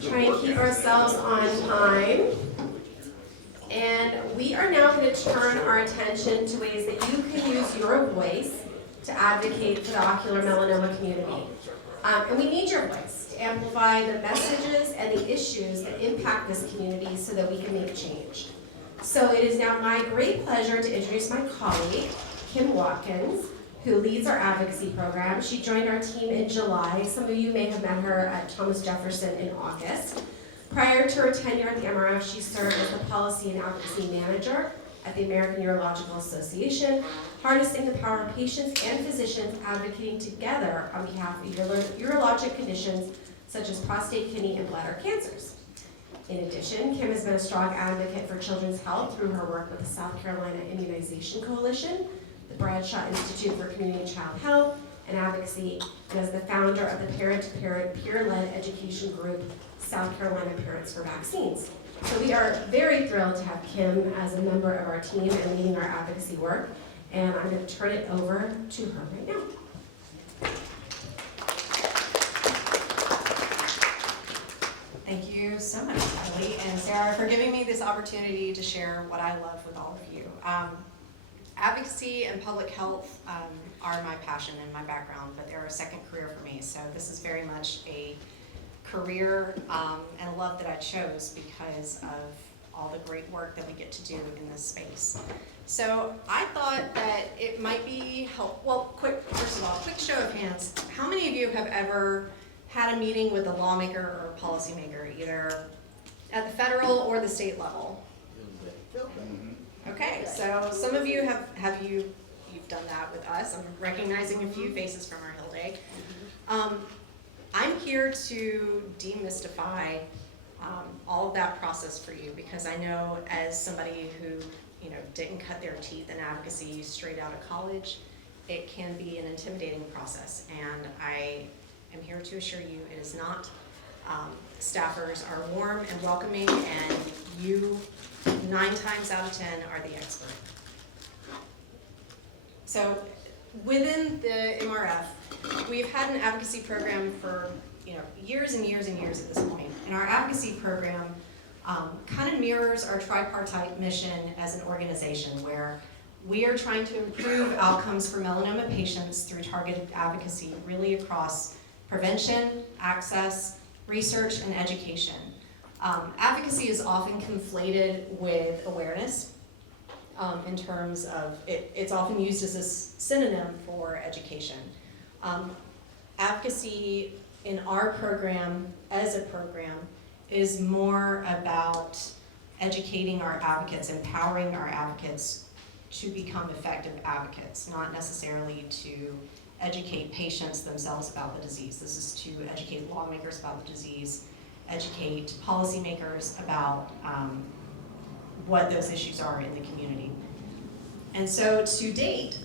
try and keep ourselves on time. And we are now going to turn our attention to ways that you can use your voice to advocate for the ocular melanoma community. And we need your voice to amplify the messages and the issues that impact this community so that we can make change. So it is now my great pleasure to introduce my colleague, Kim Watkins, who leads our advocacy program. She joined our team in July. Some of you may have met her at Thomas Jefferson in August. Prior to her tenure at the MRF, she served as the Policy and Advocacy Manager at the American Urological Association, harnessing the power of patients and physicians advocating together on behalf of urologic conditions such as prostate, kidney, and bladder cancers. In addition, Kim has been a strong advocate for children's health through her work with the South Carolina Immunization Coalition, the Bradshaw Institute for Community and Child Health and Advocacy, and as the founder of the parent-to-parent peer-led education group, South Carolina Parents for Vaccines. So we are very thrilled to have Kim as a member of our team and leading our advocacy work, and I'm going to turn it over to her right now. Thank you so much, Kelly and Sarah, for giving me this opportunity to share what I love with all of you. Advocacy and public health are my passion and my background, but they're a second career for me, so this is very much a career and love that I chose because of all the great work that we get to do in this space. So I thought that it might be helpful. Well, first of all, quick show of hands. How many of you have ever had a meeting with a lawmaker or a policymaker, either at the federal or the state level? Okay, so some of you you've done that with us. I'm recognizing a few faces from our Hill Day. I'm here to demystify all of that process for you because I know as somebody who didn't cut their teeth in advocacy straight out of college, it can be an intimidating process, and I am here to assure you it is not. Staffers are warm and welcoming, and you 9 times out of 10 are the expert. So within the MRF, we've had an advocacy program for years and years and years at this point. And our advocacy program kind of mirrors our tripartite mission as an organization where we are trying to improve outcomes for melanoma patients through targeted advocacy really across prevention, access, research, and education. Advocacy is often conflated with awareness in terms of, it's often used as a synonym for education. Advocacy in our program, as a program, is more about educating our advocates, empowering our advocates to become effective advocates, not necessarily to educate patients themselves about the disease. This is to educate lawmakers about the disease, educate policymakers about what those issues are in the community. And so to date,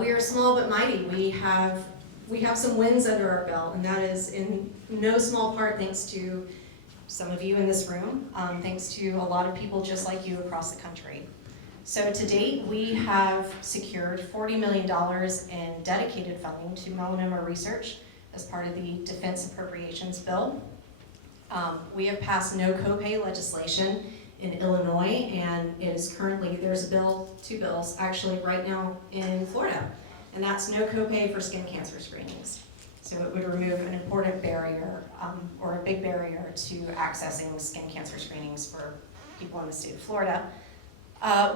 we are small but mighty. We have some wins under our belt, and that is in no small part thanks to some of you in this room, thanks to a lot of people just like you across the country. So to date, we have secured $40 million in dedicated funding to melanoma research as part of the Defense Appropriations Bill. We have passed no copay legislation in Illinois, and it is currently, there's a bill, 2 bills actually right now in Florida, and that's no copay for skin cancer screenings. So it would remove an important barrier, or a big barrier to accessing skin cancer screenings for people in the state of Florida.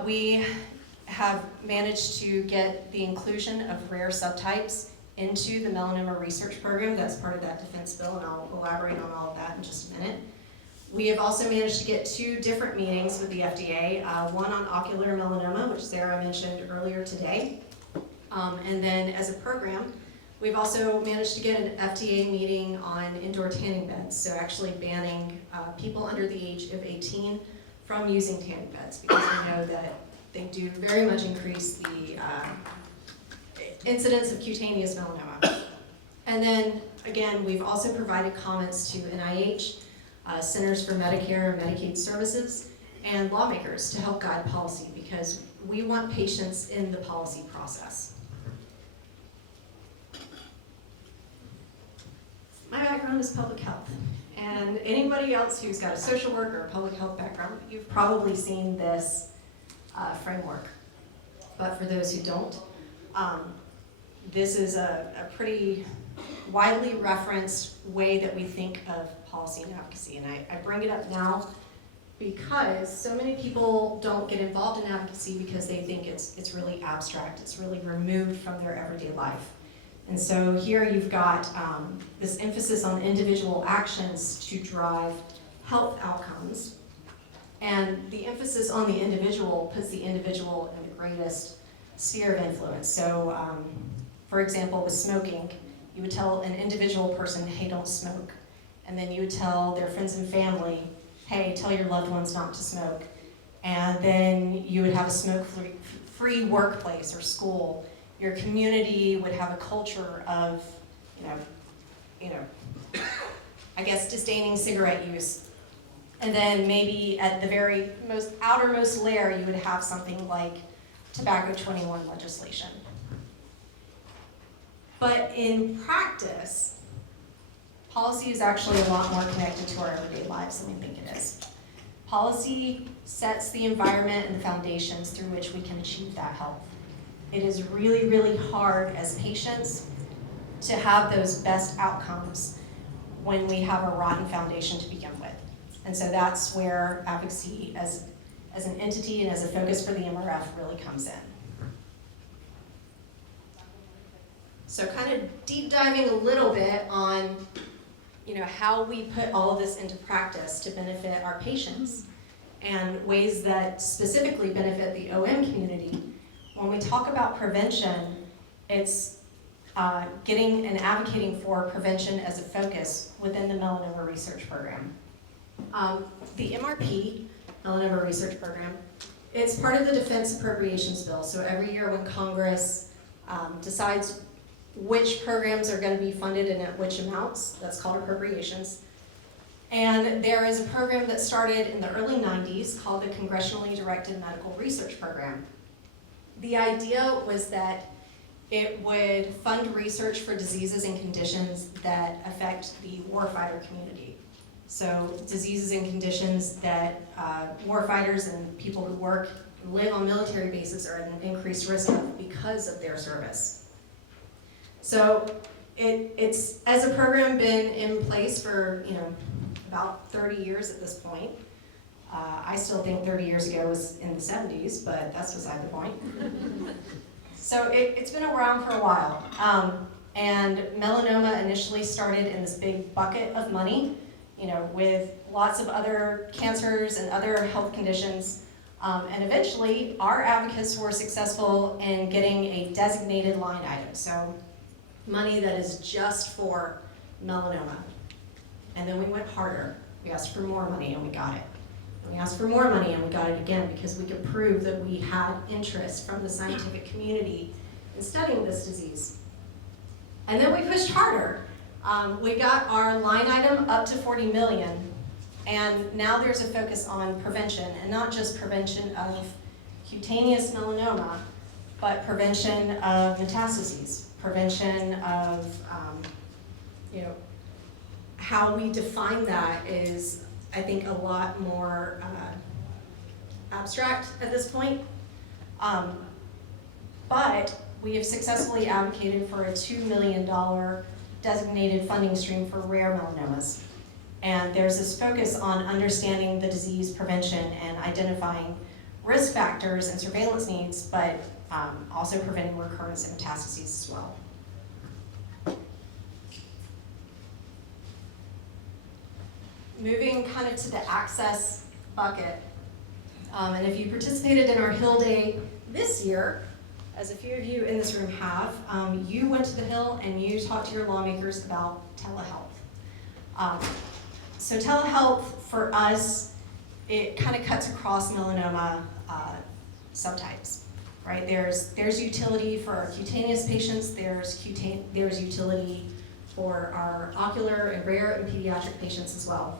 We have managed to get the inclusion of rare subtypes into the melanoma research program. That's part of that defense bill, and I'll elaborate on all of that in just a minute. We have also managed to get 2 different meetings with the FDA, one on ocular melanoma, which Sarah mentioned earlier today. And then as a program, we've also managed to get an FDA meeting on indoor tanning beds, so actually banning people under the age of 18 from using tanning beds, because we know that they do very much increase the incidence of cutaneous melanoma. And then, again, we've also provided comments to NIH, Centers for Medicare and Medicaid Services, and lawmakers to help guide policy, because we want patients in the policy process. My background is public health, And anybody else who's got a social work or a public health background, you've probably seen this framework. But for those who don't, this is a pretty widely referenced way that we think of policy and advocacy. And I bring it up now because so many people don't get involved in advocacy because they think it's really abstract, it's really removed from their everyday life. And so here you've got this emphasis on individual actions to drive health outcomes. And the emphasis on the individual puts the individual in the greatest sphere of influence. So, for example, with smoking, you would tell an individual person, hey, don't smoke. And then you would tell their friends and family, hey, tell your loved ones not to smoke. And then you would have a smoke-free workplace or school. Your community would have a culture of, I guess, disdaining cigarette use. And then maybe at the very most outermost layer, you would have something like tobacco 21 legislation. But in practice, policy is actually a lot more connected to our everyday lives than we think it is. Policy sets the environment and the foundations through which we can achieve that health. It is really, really hard as patients to have those best outcomes when we have a rotten foundation to begin with. And so that's where advocacy as an entity and as a focus for the MRF really comes in. So kind of deep diving a little bit on how we put all of this into practice to benefit our patients and ways that specifically benefit the OM community. When we talk about prevention, it's getting and advocating for prevention as a focus within the melanoma research program. The MRP, Melanoma Research Program, it's part of the Defense Appropriations Bill. So every year when Congress decides which programs are going to be funded and at which amounts, that's called appropriations. And there is a program that started in the early 90s called the Congressionally Directed Medical Research Program. The idea was that it would fund research for diseases and conditions that affect the warfighter community. So diseases and conditions that warfighters and people who work and live on military bases are at an increased risk of because of their service. So it's as a program been in place for about 30 years at this point. I still think 30 years ago was in the 70s, but that's beside the point. So it's been around for a while. And melanoma initially started in this big bucket of money, with lots of other cancers and other health conditions. And eventually, our advocates were successful in getting a designated line item. So money that is just for melanoma. And then we went harder. We asked for more money and we got it. And we asked for more money and we got it again because we could prove that we had interest from the scientific community in studying this disease. And then we pushed harder. We got our line item up to 40 million. And now there's a focus on prevention, and not just prevention of cutaneous melanoma, but prevention of metastases, prevention of, how we define that is, I think, a lot more abstract at this point. But we have successfully advocated for a $2 million designated funding stream for rare melanomas. And there's this focus on understanding the disease prevention and identifying risk factors and surveillance needs, but also preventing recurrence and metastases as well. Moving kind of to the access bucket. And if you participated in our Hill Day this year, as a few of you in this room have, you went to the Hill and you talked to your lawmakers about telehealth. So telehealth for us, it kind of cuts across melanoma subtypes, right? There's utility for our cutaneous patients, there's utility for our ocular and rare and pediatric patients as well.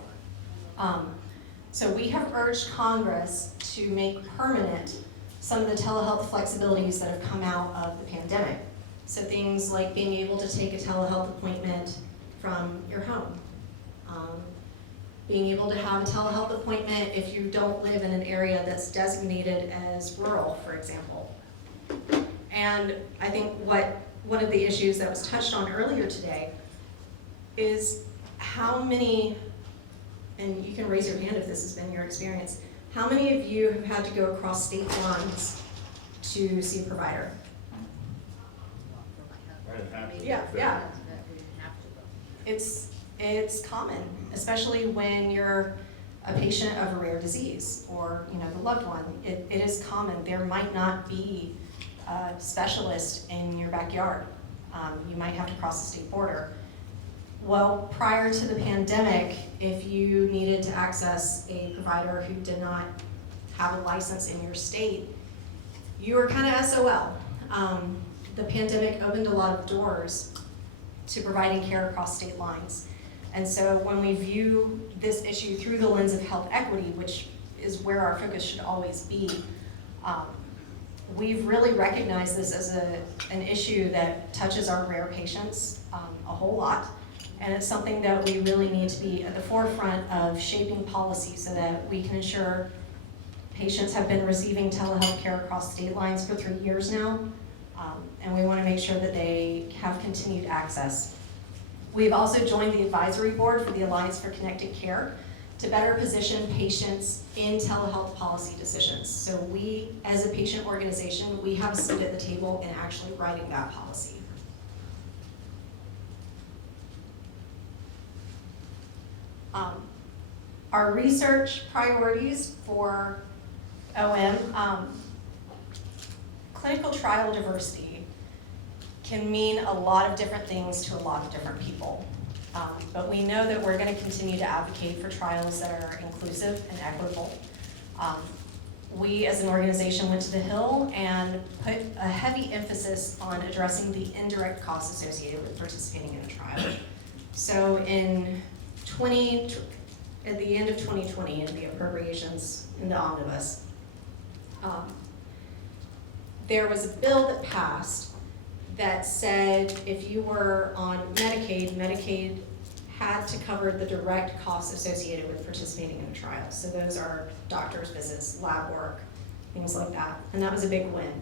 So we have urged Congress to make permanent some of the telehealth flexibilities that have come out of the pandemic. So things like being able to take a telehealth appointment from your home, being able to have a telehealth appointment if you don't live in an area that's designated as rural, for example. And I think one of the issues that was touched on earlier today is how many, and you can raise your hand if this has been your experience, how many of you have had to go across state lines to see a provider? Yeah. It's common, especially when you're a patient of a rare disease or the loved one. It is common. There might not be a specialist in your backyard. You might have to cross the state border. Well, prior to the pandemic, if you needed to access a provider who did not have a license in your state, you were kind of SOL. The pandemic opened a lot of doors to providing care across state lines. And so when we view this issue through the lens of health equity, which is where our focus should always be, we've really recognized this as an issue that touches our rare patients a whole lot. And it's something that we really need to be at the forefront of shaping policy so that we can ensure patients have been receiving telehealth care across state lines for 3 years now. And we want to make sure that they have continued access. We've also joined the advisory board for the Alliance for Connected Care to better position patients in telehealth policy decisions. So we, as a patient organization, we have a seat at the table in actually writing that policy. Our research priorities for OM, clinical trial diversity can mean a lot of different things to a lot of different people. But we know that we're going to continue to advocate for trials that are inclusive and equitable. We as an organization went to the Hill and put a heavy emphasis on addressing the indirect costs associated with participating in a trial. So at the end of 2020, in the appropriations in the omnibus, there was a bill that passed that said if you were on Medicaid had to cover the direct costs associated with participating in a trial. So those are doctor's visits, lab work, things like that. And that was a big win.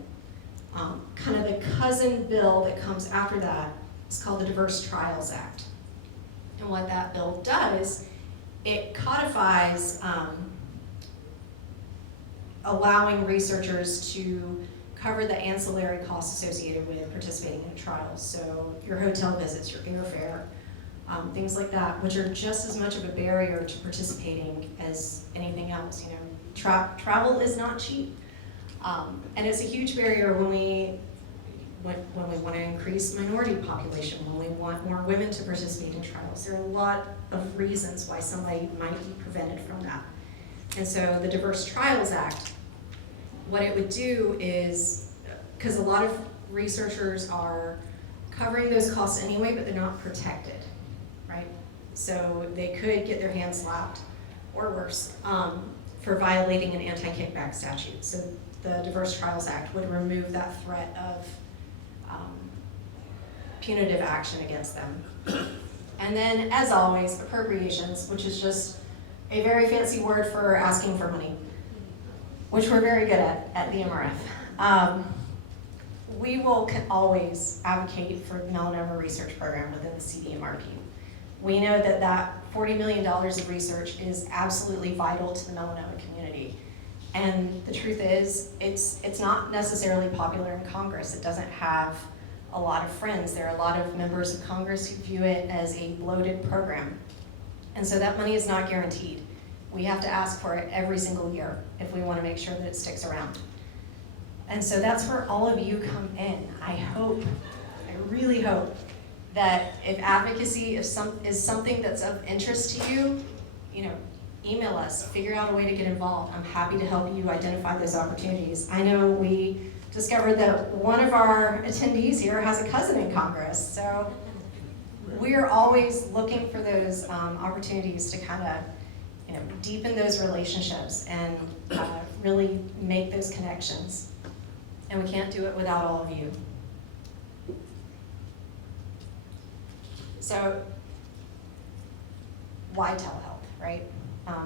Kind of the cousin bill that comes after that is called the Diverse Trials Act. And what that bill does, it codifies allowing researchers to cover the ancillary costs associated with participating in a trial. So your hotel visits, your airfare, things like that, which are just as much of a barrier to participating as anything else. Travel is not cheap, and it's a huge barrier when we want to increase minority population, when we want more women to participate in trials. There are a lot of reasons why somebody might be prevented from that. And so the Diverse Trials Act, what it would do is, because a lot of researchers are covering those costs anyway, but they're not protected, right? So they could get their hands slapped, or worse, for violating an anti-kickback statute. So the Diverse Trials Act would remove that threat of punitive action against them. And then, as always, appropriations, which is just a very fancy word for asking for money, which we're very good at the MRF. We will always advocate for the melanoma research program within the CDMRP. We know that $40 million of research is absolutely vital to the melanoma community. And the truth is, it's not necessarily popular in Congress. It doesn't have a lot of friends. There are a lot of members of Congress who view it as a bloated program. And so that money is not guaranteed. We have to ask for it every single year if we want to make sure that it sticks around. And so that's where all of you come in. I really hope that if advocacy is something that's of interest to you, email us, figure out a way to get involved. I'm happy to help you identify those opportunities. I know we discovered that one of our attendees here has a cousin in Congress, so we are always looking for those opportunities to kind of deepen those relationships and really make those connections. And we can't do it without all of you. So, why telehealth? right?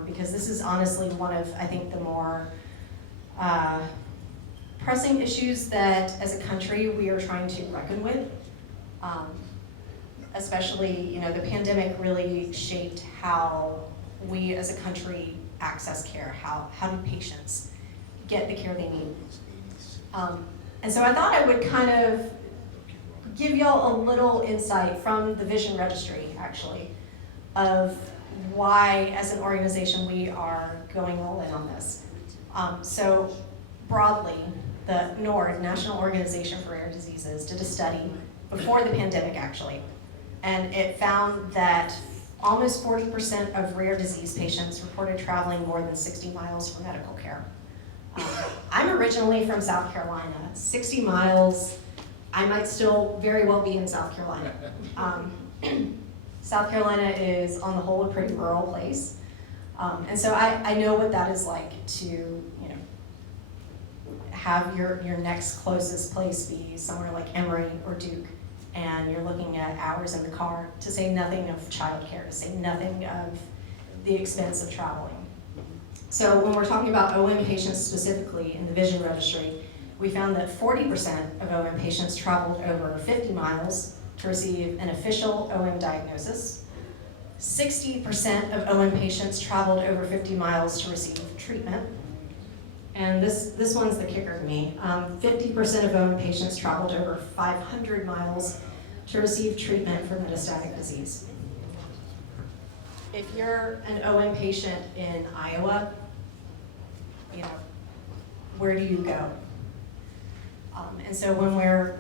Because this is honestly one of, I think, the more pressing issues that as a country we are trying to reckon with. Especially, the pandemic really shaped how we as a country access care, how do patients get the care they need. And so I thought I would kind of give y'all a little insight from the Vision Registry, actually, of why, as an organization, we are going all in on this. So broadly, the NORD, National Organization for Rare Diseases, did a study before the pandemic, actually, and it found that almost 40% of rare disease patients reported traveling more than 60 miles for medical care. I'm originally from South Carolina. 60 miles, I might still very well be in South Carolina. South Carolina is, on the whole, a pretty rural place. And so I know what that is like to, have your next closest place be somewhere like Emory or Duke, and you're looking at hours in the car, to say nothing of childcare, to say nothing of the expense of traveling. So when we're talking about OM patients specifically in the Vision Registry, we found that 40% of OM patients traveled over 50 miles to receive an official OM diagnosis. 60% of OM patients traveled over 50 miles to receive treatment. And this one's the kicker to me. 50% of OM patients traveled over 500 miles to receive treatment for metastatic disease. If you're an OM patient in Iowa, where do you go? And so when we're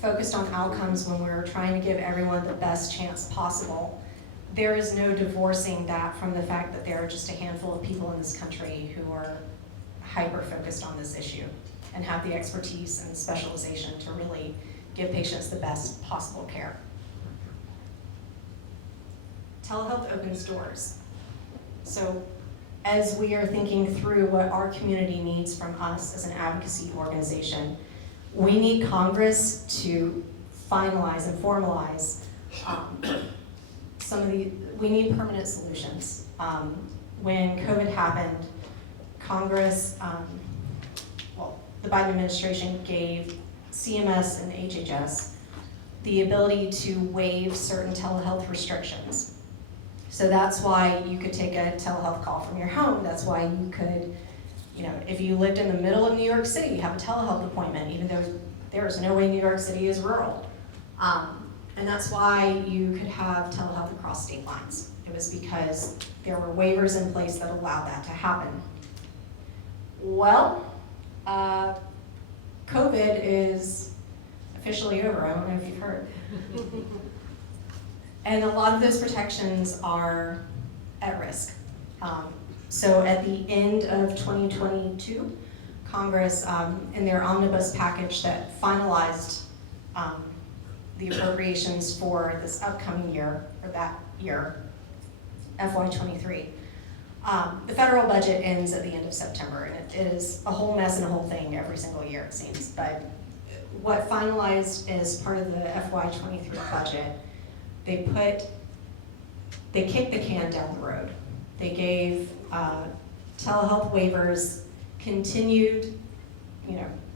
focused on outcomes, when we're trying to give everyone the best chance possible, there is no divorcing that from the fact that there are just a handful of people in this country who are hyper-focused on this issue and have the expertise and specialization to really give patients the best possible care. Telehealth opens doors. So as we are thinking through what our community needs from us as an advocacy organization, we need Congress to finalize and formalize we need permanent solutions. When COVID happened, Congress, the Biden administration gave CMS and HHS the ability to waive certain telehealth restrictions. So that's why you could take a telehealth call from your home. That's why you could, if you lived in the middle of New York City, have a telehealth appointment, even though there is no way New York City is rural. And that's why you could have telehealth across state lines. It was because there were waivers in place that allowed that to happen. Well, COVID is officially over. I don't know if you've heard. And a lot of those protections are at risk. So at the end of 2022, Congress, in their omnibus package that finalized the appropriations for this upcoming year, or that year, FY23, the federal budget ends at the end of September, and it is a whole mess and a whole thing every single year, it seems. But what finalized as part of the FY23 budget, they kicked the can down the road. They gave telehealth waivers continued,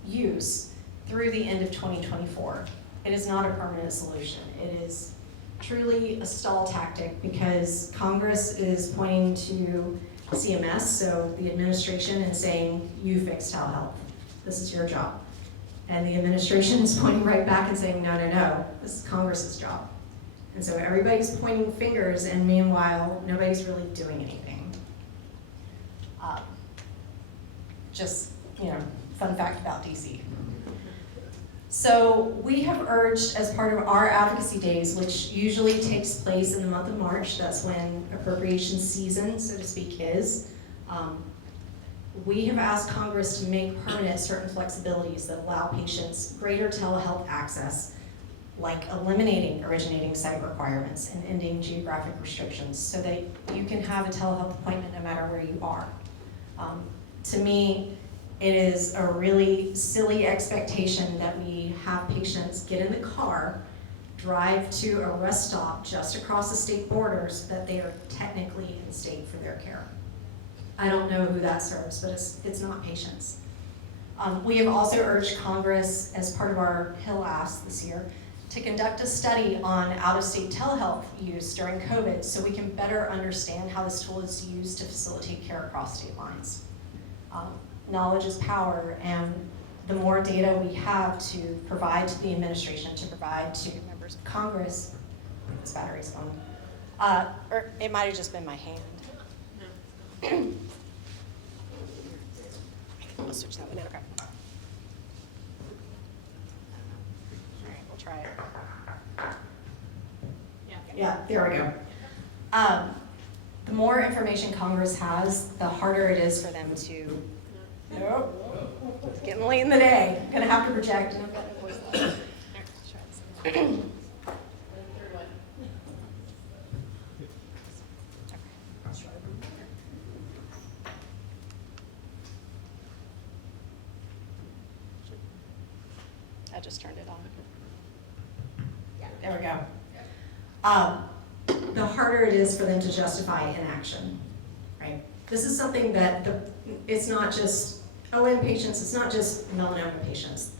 use through the end of 2024. It is not a permanent solution. It is truly a stall tactic because Congress is pointing to CMS, so the administration, and saying, you fix telehealth. This is your job. And the administration is pointing right back and saying, no, this is Congress's job. And so everybody's pointing fingers, and meanwhile, nobody's really doing anything. Fun fact about DC. So we have urged, as part of our advocacy days, which usually takes place in the month of March, that's when appropriation season, so to speak, is, we have asked Congress to make permanent certain flexibilities that allow patients greater telehealth access, like eliminating originating site requirements and ending geographic restrictions so that you can have a telehealth appointment no matter where you are. To me, it is a really silly expectation that we have patients get in the car drive to a rest stop just across the state borders, that they are technically in state for their care. I don't know who that serves, but it's not patients. We have also urged Congress, as part of our Hill Ask this year, to conduct a study on out-of-state telehealth use during COVID so we can better understand how this tool is used to facilitate care across state lines. Knowledge is power, and the more data we have to provide to the administration, to provide to members of Congress, this battery's gone, or it might have just been my hand. I'll switch that one out. Okay. All right, we'll try it. Yeah, there we go. The more information Congress has, the harder it is for them to. Nope. It's getting late in the day. I'm gonna have to project, and I've got no voice left. All right, let's try this. I just turned it on. Yeah, there we go. The harder it is for them to justify inaction, right? This is something that it's not just OM patients, it's not just melanoma patients.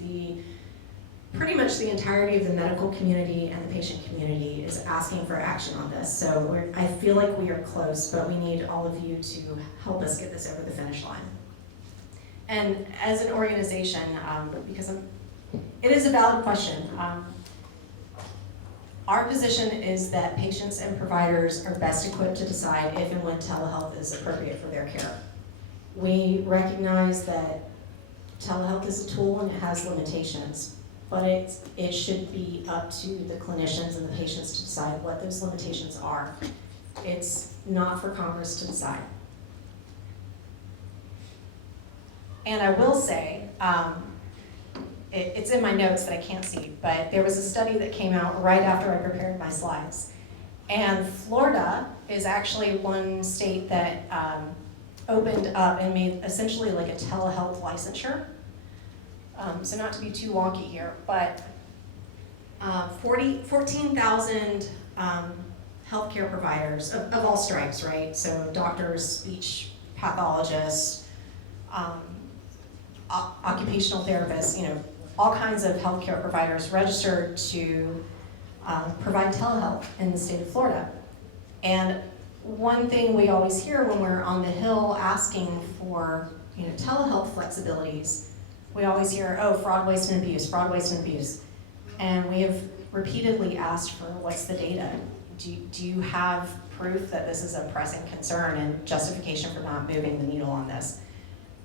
Pretty much the entirety of the medical community and the patient community is asking for action on this. So I feel like we are close, but we need all of you to help us get this over the finish line. And as an organization, because it is a valid question. Our position is that patients and providers are best equipped to decide if and when telehealth is appropriate for their care. We recognize that telehealth is a tool and it has limitations, but it should be up to the clinicians and the patients to decide what those limitations are. It's not for Congress to decide. And I will say, it's in my notes that I can't see, but there was a study that came out right after I prepared my slides. And Florida is actually one state that opened up and made essentially like a telehealth licensure. So not to be too wonky here, but 14,000 healthcare providers of all stripes, right? So doctors, speech pathologists, occupational therapists, all kinds of healthcare providers registered to provide telehealth in the state of Florida. And one thing we always hear when we're on the Hill asking for telehealth flexibilities, we always hear, oh, fraud, waste, and abuse, fraud, waste, and abuse. And we have repeatedly asked for what's the data? Do you have proof that this is a pressing concern and justification for not moving the needle on this?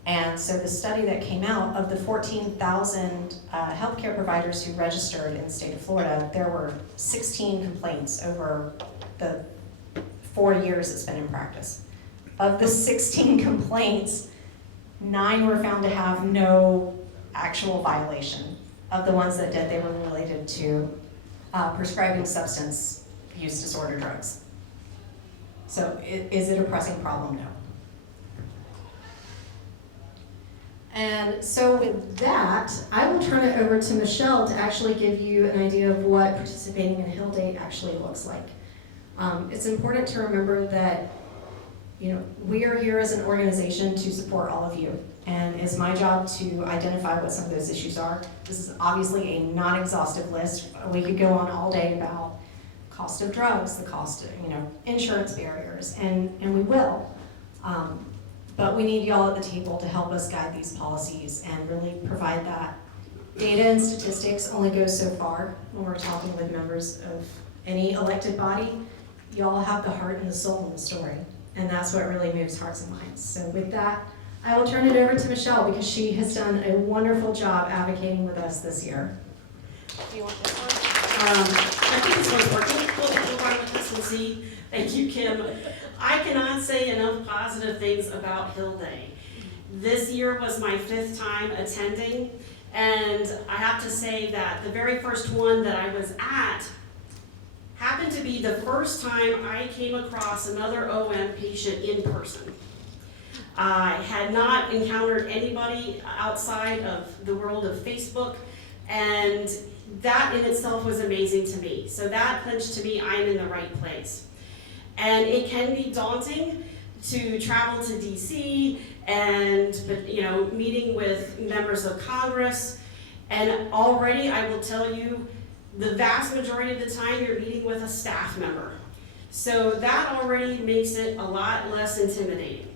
And so the study that came out, of the 14,000 healthcare providers who registered in the state of Florida, there were 16 complaints over the 4 years it's been in practice. Of the 16 complaints, 9 were found to have no actual violation. Of the ones that did, they were related to prescribing substance use disorder drugs. So is it a pressing problem? No. And so with that, I will turn it over to Michelle to actually give you an idea of what participating in Hill Day actually looks like. It's important to remember that we are here as an organization to support all of you. And it's my job to identify what some of those issues are. This is obviously a non-exhaustive list. We could go on all day about cost of drugs, the cost of insurance barriers, and we will. But we need y'all at the table to help us guide these policies and really provide that. Data and statistics only go so far when we're talking with members of any elected body. Y'all have the heart and the soul in the story, and that's what really moves hearts and minds. So with that, I will turn it over to Michelle because she has done a wonderful job advocating with us this year. Do you want this one? I think this one's working. We'll run with this and see. Thank you, Kim. I cannot say enough positive things about Hill Day. This year was my 5th time attending, and I have to say that the very first one that I was at happened to be the first time I came across another OM patient in person. I had not encountered anybody outside of the world of Facebook, and that in itself was amazing to me. So that clinched to me I'm in the right place. And it can be daunting to travel to DC and meeting with members of Congress. And already I will tell you, the vast majority of the time you're meeting with a staff member. So that already makes it a lot less intimidating.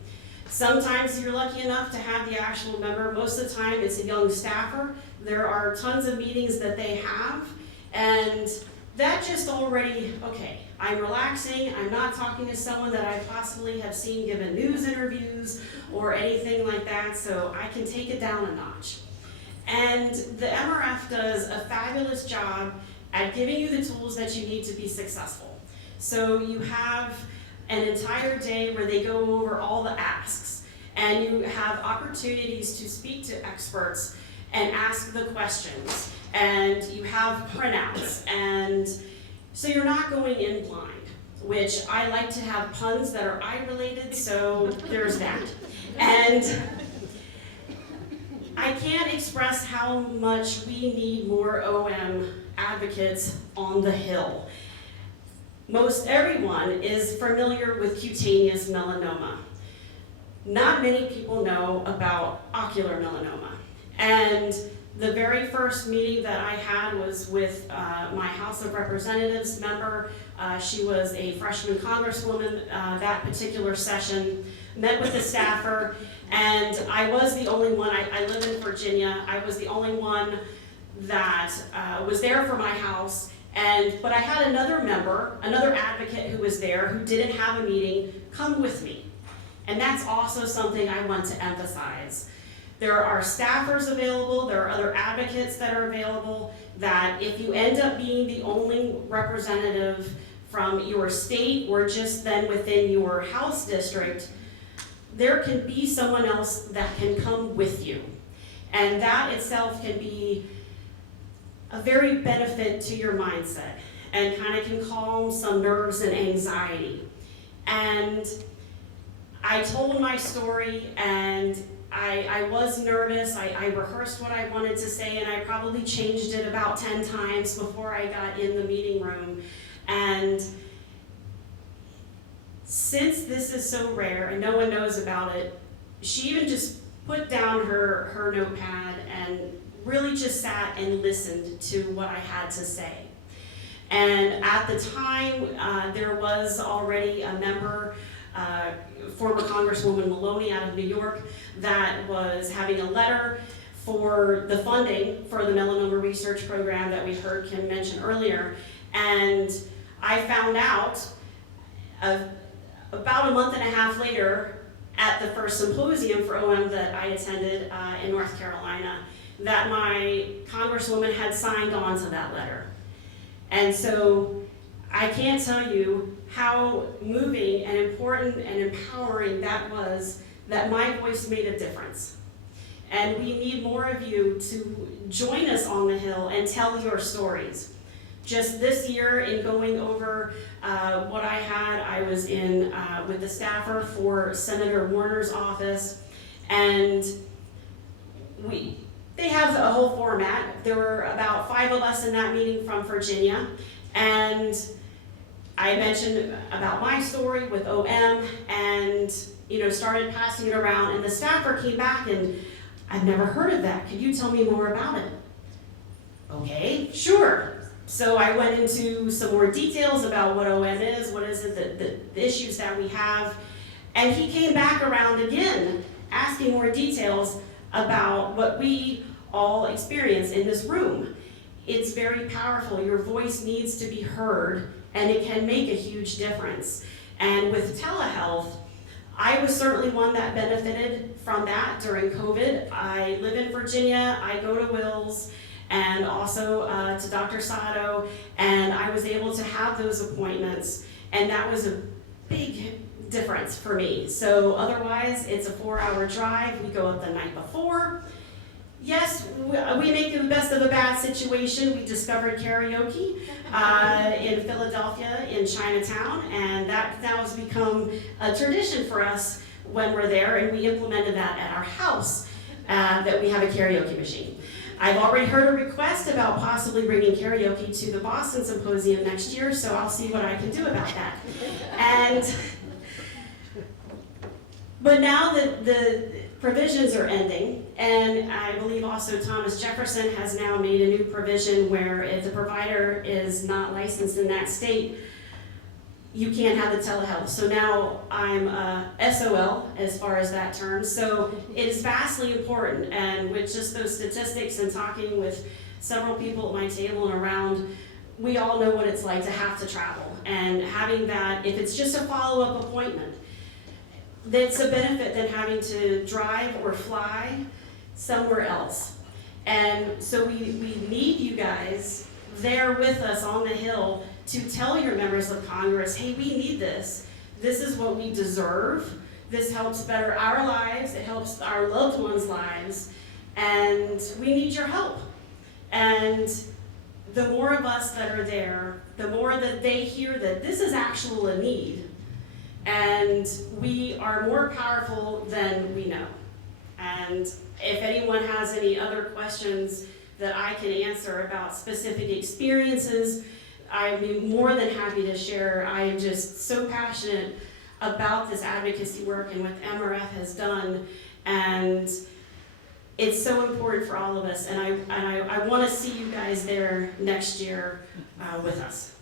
Sometimes you're lucky enough to have the actual member. Most of the time it's a young staffer. There are tons of meetings that they have, and that just already, okay, I'm relaxing, I'm not talking to someone that I possibly have seen given news interviews or anything like that, so I can take it down a notch. And the MRF does a fabulous job at giving you the tools that you need to be successful. So you have an entire day where they go over all the asks, and you have opportunities to speak to experts and ask the questions, and you have printouts, and so you're not going in blind, which I like to have puns that are eye related, so there's that. And I can't express how much we need more OM advocates on the Hill. Most everyone is familiar with cutaneous melanoma. Not many people know about ocular melanoma. And the very first meeting that I had was with my House of Representatives member. She was a freshman congresswoman that particular session, met with the staffer, and I was the only one, I live in Virginia, I was the only one that was there for my house, but I had another member, another advocate who was there who didn't have a meeting, come with me. And that's also something I want to emphasize. There are staffers available, there are other advocates that are available, that if you end up being the only representative from your state or just then within your house district, there can be someone else that can come with you. And that itself can be a very benefit to your mindset and kind of can calm some nerves and anxiety. And I told my story, and I was nervous. I rehearsed what I wanted to say, and I probably changed it about 10 times before I got in the meeting room. And since this is so rare and no one knows about it, she even just put down her notepad and really just sat and listened to what I had to say. And at the time, there was already a member, former Congresswoman Maloney out of New York, that was having a letter for the funding for the melanoma research program that we heard Kim mention earlier. And I found out about a month and a half later at the first symposium for OM that I attended in North Carolina, that my Congresswoman had signed on to that letter. And so I can't tell you how moving and important and empowering that was, that my voice made a difference. And we need more of you to join us on the Hill and tell your stories. Just this year, in going over what I had, I was in with the staffer for Senator Warner's office, and they have a whole format. There were about 5 of us in that meeting from Virginia, and I mentioned about my story with OM, and started passing it around, and the staffer came back and, "I've never heard of that. Could you tell me more about it?" Okay, sure. So I went into some more details about what OM is, what is it, the issues that we have, and he came back around again, asking more details about what we all experience in this room. It's very powerful. Your voice needs to be heard, and it can make a huge difference. And with telehealth, I was certainly one that benefited from that during COVID. I live in Virginia, I go to Wills, and also to Dr. Sato, and I was able to have those appointments, and that was a big difference for me. So otherwise, it's a 4-hour drive. We go up the night before. Yes, we make the best of a bad situation. We discovered karaoke in Philadelphia, in Chinatown, and that now has become a tradition for us when we're there, and we implemented that at our house, that we have a karaoke machine. I've already heard a request about possibly bringing karaoke to the Boston Symposium next year, so I'll see what I can do about that. But now that the provisions are ending, and I believe also Thomas Jefferson has now made a new provision where if the provider is not licensed in that state, you can't have the telehealth. So now I'm SOL as far as that term. So it is vastly important, and with just those statistics and talking with several people at my table and around, we all know what it's like to have to travel. And having that, if it's just a follow-up appointment, that's a benefit than having to drive or fly somewhere else. And so we need you guys there with us on the Hill to tell your members of Congress, hey, we need this. This is what we deserve. This helps better our lives. It helps our loved ones' lives. And we need your help. And the more of us that are there, the more that they hear that this is actual a need. And we are more powerful than we know. And if anyone has any other questions that I can answer about specific experiences, I'd be more than happy to share. I am just so passionate about this advocacy work and what MRF has done. And it's so important for all of us. And I want to see you guys there next year with us.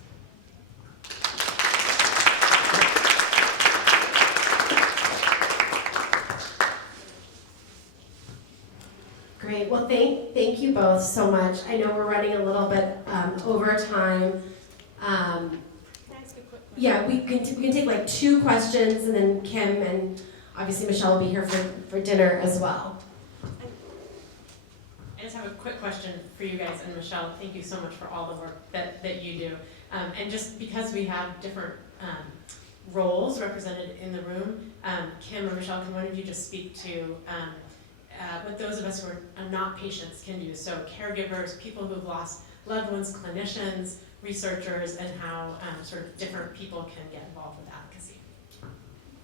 Great. Well, thank you both so much. I know we're running a little bit over time. Can I ask a quick question? Yeah, we can take like 2 questions, and then Kim and obviously Michelle will be here for dinner as well. I just have a quick question for you guys, and Michelle, thank you so much for all the work that you do. And just because we have different roles represented in the room, Kim or Michelle, can one of you just speak to what those of us who are not patients can do? So caregivers, people who've lost loved ones, clinicians, researchers, and how sort of different people can get involved with advocacy.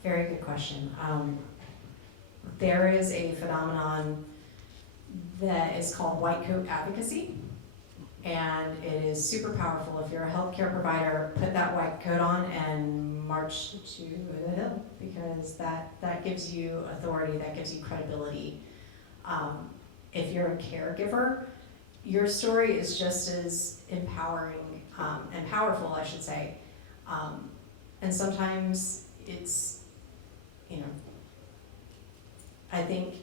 Very good question. There is a phenomenon that is called white coat advocacy, and it is super powerful. If you're a healthcare provider, put that white coat on and march to the Hill, because that gives you authority, that gives you credibility. If you're a caregiver, your story is just as empowering and powerful, I should say. And sometimes it's, I think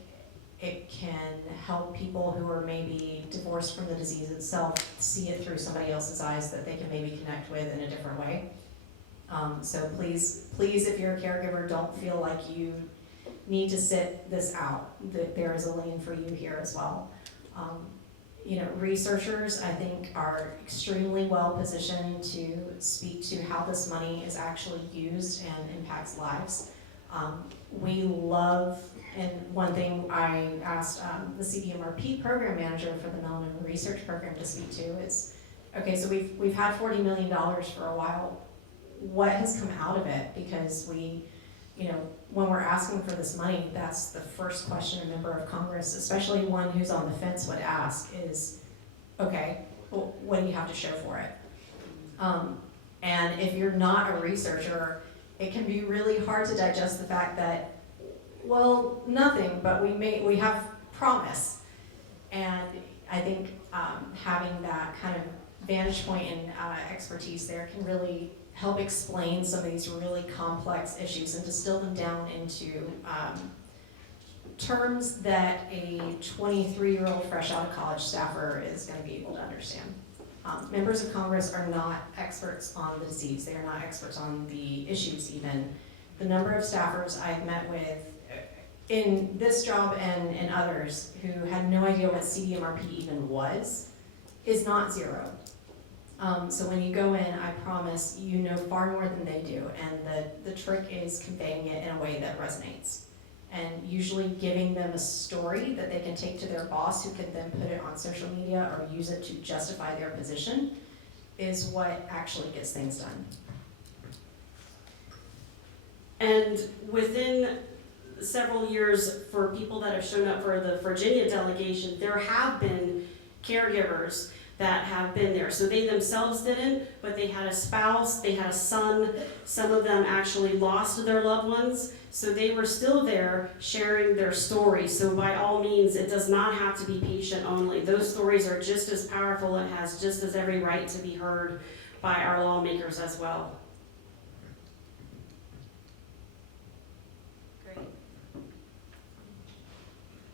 it can help people who are maybe divorced from the disease itself see it through somebody else's eyes that they can maybe connect with in a different way. So please, if you're a caregiver, don't feel like you need to sit this out, that there is a lane for you here as well. Researchers, I think, are extremely well positioned to speak to how this money is actually used and impacts lives. We love, and one thing I asked the CDMRP program manager for the Melanoma Research Program to speak to is, okay, so we've had $40 million for a while. What has come out of it? Because when we're asking for this money, that's the first question a member of Congress, especially one who's on the fence, would ask is, okay, well, what do you have to show for it? And if you're not a researcher, it can be really hard to digest the fact that, well, nothing, but we have promise. And I think having that kind of vantage point and expertise there can really help explain some of these really complex issues and distill them down into terms that a 23-year-old fresh out of college staffer is going to be able to understand. Members of Congress are not experts on the disease. They are not experts on the issues even. The number of staffers I've met with in this job and in others who had no idea what CDMRP even was is not zero. So when you go in, I promise you know far more than they do, and the trick is conveying it in a way that resonates. And usually giving them a story that they can take to their boss, who can then put it on social media or use it to justify their position, is what actually gets things done. And within several years, for people that have shown up for the Virginia delegation, there have been caregivers that have been there. So they themselves didn't, but they had a spouse, they had a son, some of them actually lost their loved ones, so they were still there sharing their stories. So by all means, it does not have to be patient only. Those stories are just as powerful and has just as every right to be heard by our lawmakers as well.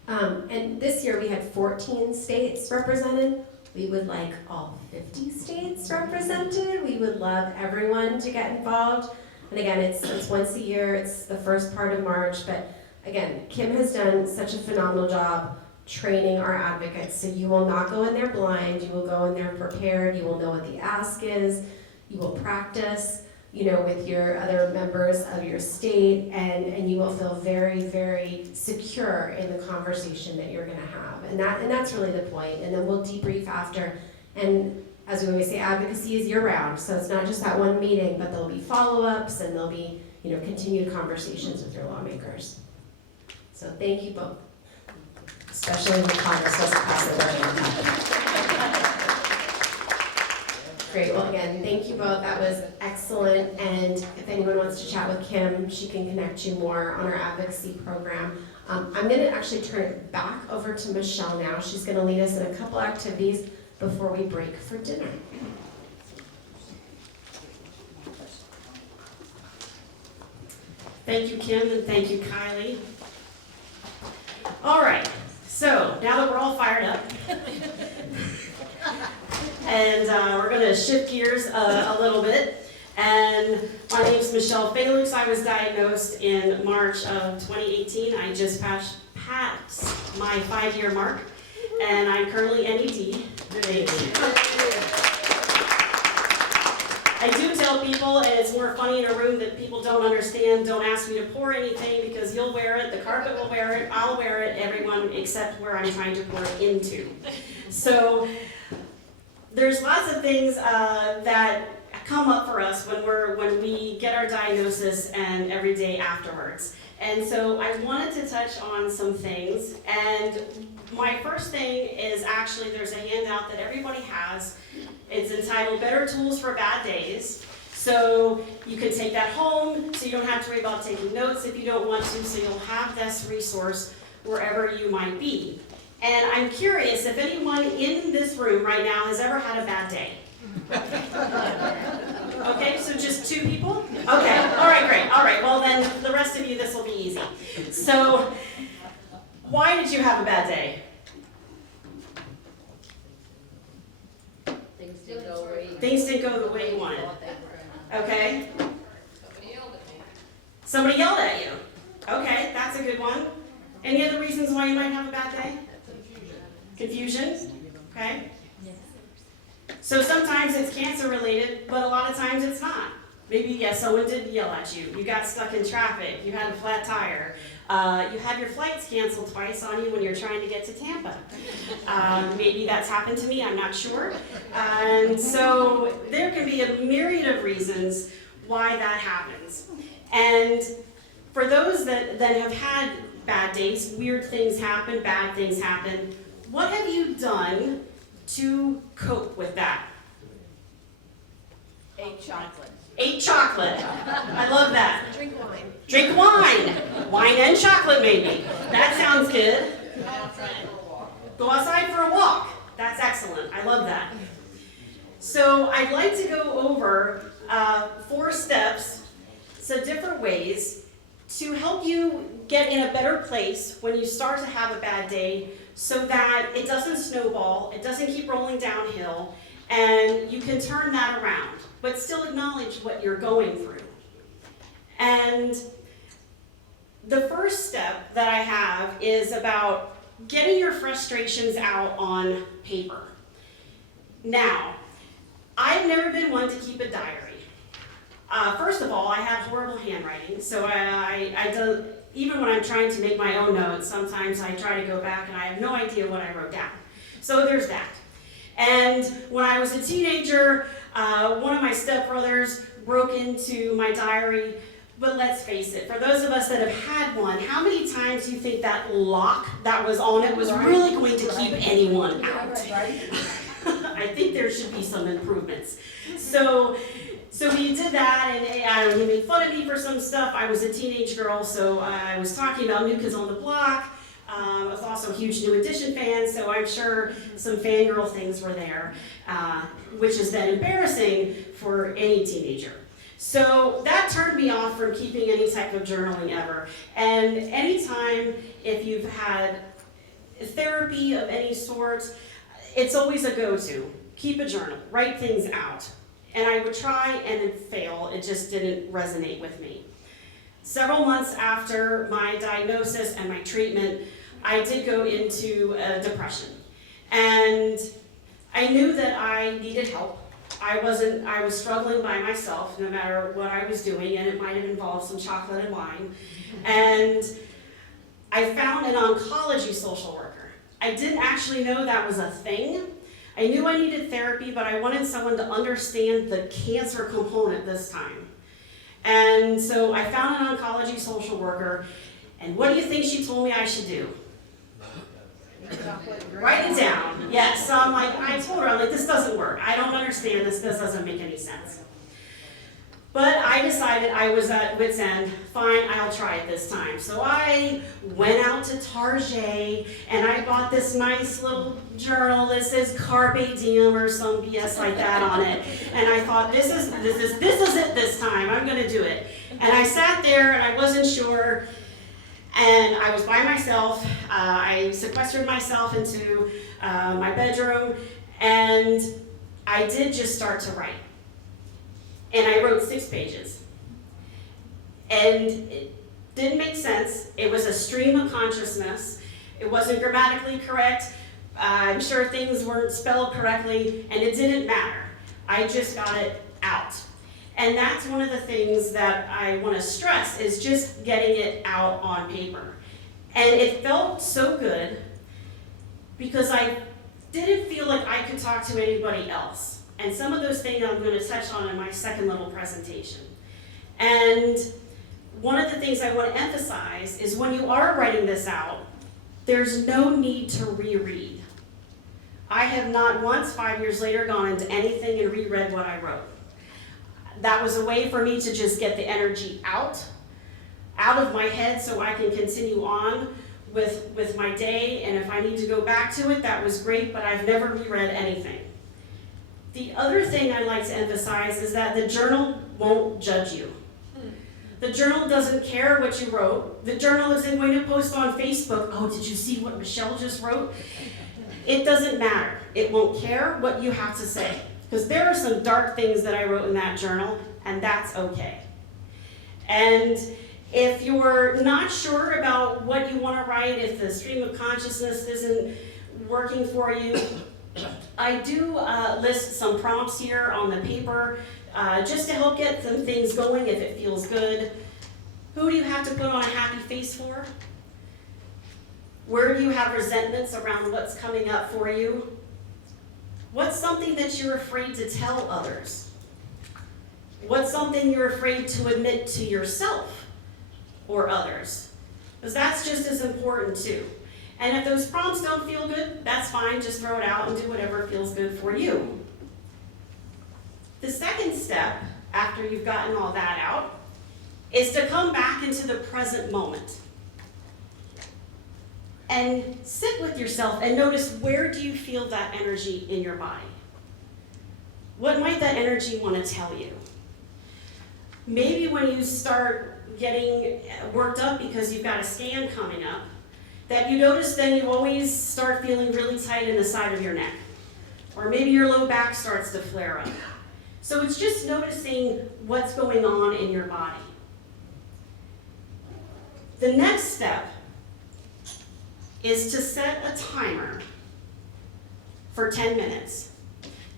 And this year we had 14 states represented. We would like all 50 states represented. We would love everyone to get involved. And again, it's once a year, it's the first part of March, but again, Kim has done such a phenomenal job training our advocates. So you will not go in there blind, you will go in there prepared, you will know what the ask is, you will practice, with your other members of your state, and you will feel very, very secure in the conversation that you're gonna have. And that's really the point. And then we'll debrief after. And as we always say, advocacy is year-round, so it's not just that one meeting, but there'll be follow-ups and there'll be, continued conversations with your lawmakers. So thank you both, especially when Congress doesn't pass the word. Great, well again, thank you both, that was excellent, and if anyone wants to chat with Kim, she can connect you more on our advocacy program. I'm gonna actually turn it back over to Michelle now. She's gonna lead us in a couple activities before we break for dinner. Thank you, Kim, and thank you, Kylie. All right, so now that we're all fired up, and we're going to shift gears a little bit. And my name's Michelle Felux. I was diagnosed in March of 2018. I just passed my 5-year mark, and I'm currently NED. I do tell people, and it's more funny in a room that people don't understand, don't ask me to pour anything because you'll wear it, the carpet will wear it, I'll wear it, everyone except where I'm trying to pour it into. So there's lots of things that come up for us when we get our diagnosis and every day afterwards. And so I wanted to touch on some things, and my first thing is actually there's a handout that everybody has. It's entitled Better Tools for Bad Days. So you can take that home, so you don't have to worry about taking notes if you don't want to, so you'll have this resource wherever you might be. And I'm curious if anyone in this room right now has ever had a bad day. Okay, so just 2 people? Okay, all right, great. All right, well then the rest of you, this will be easy. So, why did you have a bad day? Things didn't go the way you wanted. Okay. Somebody yelled at you. Okay, that's a good one. Any other reasons why you might have a bad day? Confusion? Okay. So sometimes it's cancer related, but a lot of times it's not. Maybe, yes, someone did yell at you. You got stuck in traffic. You had a flat tire. You had your flights canceled twice on you when you're trying to get to Tampa. Maybe that's happened to me, I'm not sure. And so there can be a myriad of reasons why that happens. And for those that have had bad days, weird things happen, bad things happen, what have you done to cope with that? Ate chocolate. Ate chocolate. I love that. Drink wine. Drink wine. Wine and chocolate maybe. That sounds good. Go outside for a walk. That's excellent. I love that. So I'd like to go over 4 steps, so different ways to help you get in a better place when you start to have a bad day so that it doesn't snowball, it doesn't keep rolling downhill, and you can turn that around, but still acknowledge what you're going through. And the first step that I have is about getting your frustrations out on paper. Now, I've never been one to keep a diary. First of all, I have horrible handwriting, so I don't, even when I'm trying to make my own notes, sometimes I try to go back and I have no idea what I wrote down. So there's that. And when I was a teenager, one of my stepbrothers broke into my diary But let's face it, for those of us that have had one, how many times do you think that lock that was on it was really going to keep anyone out? I think there should be some improvements. So we did that, and he made fun of me for some stuff. I was a teenage girl, so I was talking about New Kids on the Block. I was also a huge New Edition fan, so I'm sure some fangirl things were there, which is then embarrassing for any teenager. So that turned me off from keeping any type of journaling ever. And anytime if you've had therapy of any sort, it's always a go-to. Keep a journal, write things out. And I would try and it'd fail, it just didn't resonate with me. Several months after my diagnosis and my treatment, I did go into a depression. And I knew that I needed help. I was struggling by myself no matter what I was doing, and it might have involved some chocolate and wine. And I found an oncology social worker. I didn't actually know that was a thing. I knew I needed therapy, but I wanted someone to understand the cancer component this time. And so I found an oncology social worker, and what do you think she told me I should do? Write it down. Yes, so I'm like, I told her, I'm like, this doesn't work. I don't understand this doesn't make any sense. But I decided I was at wit's end. Fine, I'll try it this time. So I went out to Target and I bought this nice little journal that says Carpe Diem or some BS like that on it. And I thought, this is it this time. I'm gonna do it. And I sat there and I wasn't sure. And I was by myself. I sequestered myself into my bedroom, and I did just start to write. And I wrote 6 pages. And it didn't make sense. It was a stream of consciousness. It wasn't grammatically correct. I'm sure things weren't spelled correctly, and it didn't matter. I just got it out. And that's one of the things that I want to stress is just getting it out on paper. And it felt so good because I didn't feel like I could talk to anybody else. And some of those things I'm going to touch on in my second little presentation. And one of the things I want to emphasize is when you are writing this out, there's no need to reread. I have not once, 5 years later, gone into anything and reread what I wrote. That was a way for me to just get the energy out of my head so I can continue on with my day, and if I need to go back to it, that was great, but I've never reread anything. The other thing I'd like to emphasize is that the journal won't judge you. The journal doesn't care what you wrote. The journal isn't going to post on Facebook, oh, did you see what Michelle just wrote? It doesn't matter. It won't care what you have to say. Because there are some dark things that I wrote in that journal, and that's okay. And if you're not sure about what you want to write, if the stream of consciousness isn't working for you, I do list some prompts here on the paper just to help get some things going if it feels good. Who do you have to put on a happy face for? Where do you have resentments around what's coming up for you? What's something that you're afraid to tell others? What's something you're afraid to admit to yourself or others? Because that's just as important too. And if those prompts don't feel good, that's fine, just throw it out and do whatever feels good for you. The second step, after you've gotten all that out, is to come back into the present moment. And sit with yourself and notice, where do you feel that energy in your body? What might that energy want to tell you? Maybe when you start getting worked up because you've got a scan coming up, that you notice then you always start feeling really tight in the side of your neck. Or maybe your low back starts to flare up. So it's just noticing what's going on in your body. The next step is to set a timer for 10 minutes.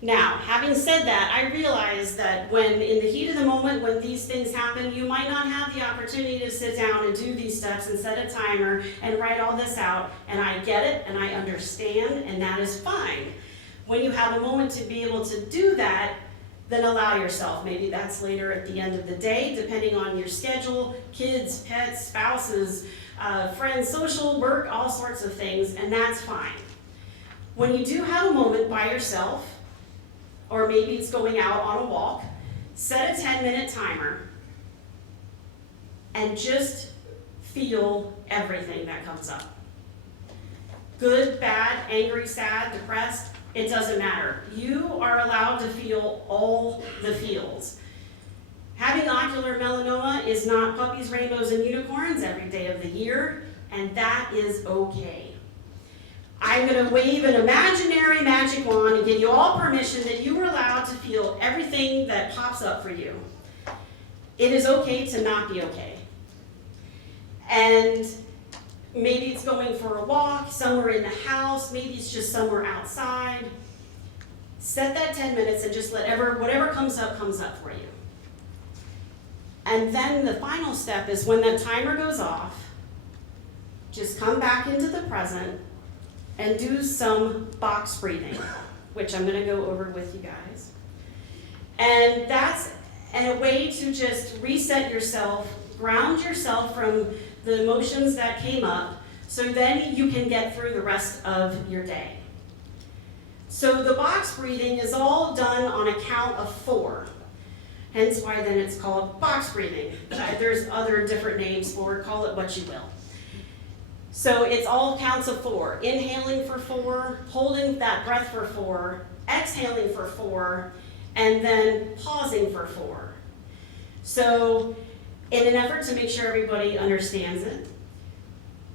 Now, having said that, I realize that when in the heat of the moment, when these things happen, you might not have the opportunity to sit down and do these steps and set a timer and write all this out, and I get it and I understand, and that is fine. When you have a moment to be able to do that, then allow yourself. Maybe that's later at the end of the day, depending on your schedule, kids, pets, spouses, friends, social, work, all sorts of things, and that's fine. When you do have a moment by yourself, or maybe it's going out on a walk, set a 10-minute timer and just feel everything that comes up. Good, bad, angry, sad, depressed, it doesn't matter. You are allowed to feel all the feels. Having ocular melanoma is not puppies, rainbows, and unicorns every day of the year, and that is okay. I'm going to wave an imaginary magic wand and give you all permission that you are allowed to feel everything that pops up for you. It is okay to not be okay. And maybe it's going for a walk, somewhere in the house, maybe it's just somewhere outside. Set that 10 minutes and just let whatever comes up for you. And then the final step is when that timer goes off, just come back into the present and do some box breathing, which I'm going to go over with you guys. And that's a way to just reset yourself, ground yourself from the emotions that came up, so then you can get through the rest of your day. So the box breathing is all done on a count of 4. Hence why then it's called box breathing. There's other different names for it, call it what you will. So it's all counts of 4. Inhaling for 4, holding that breath for 4, exhaling for 4, and then pausing for 4. So in an effort to make sure everybody understands it,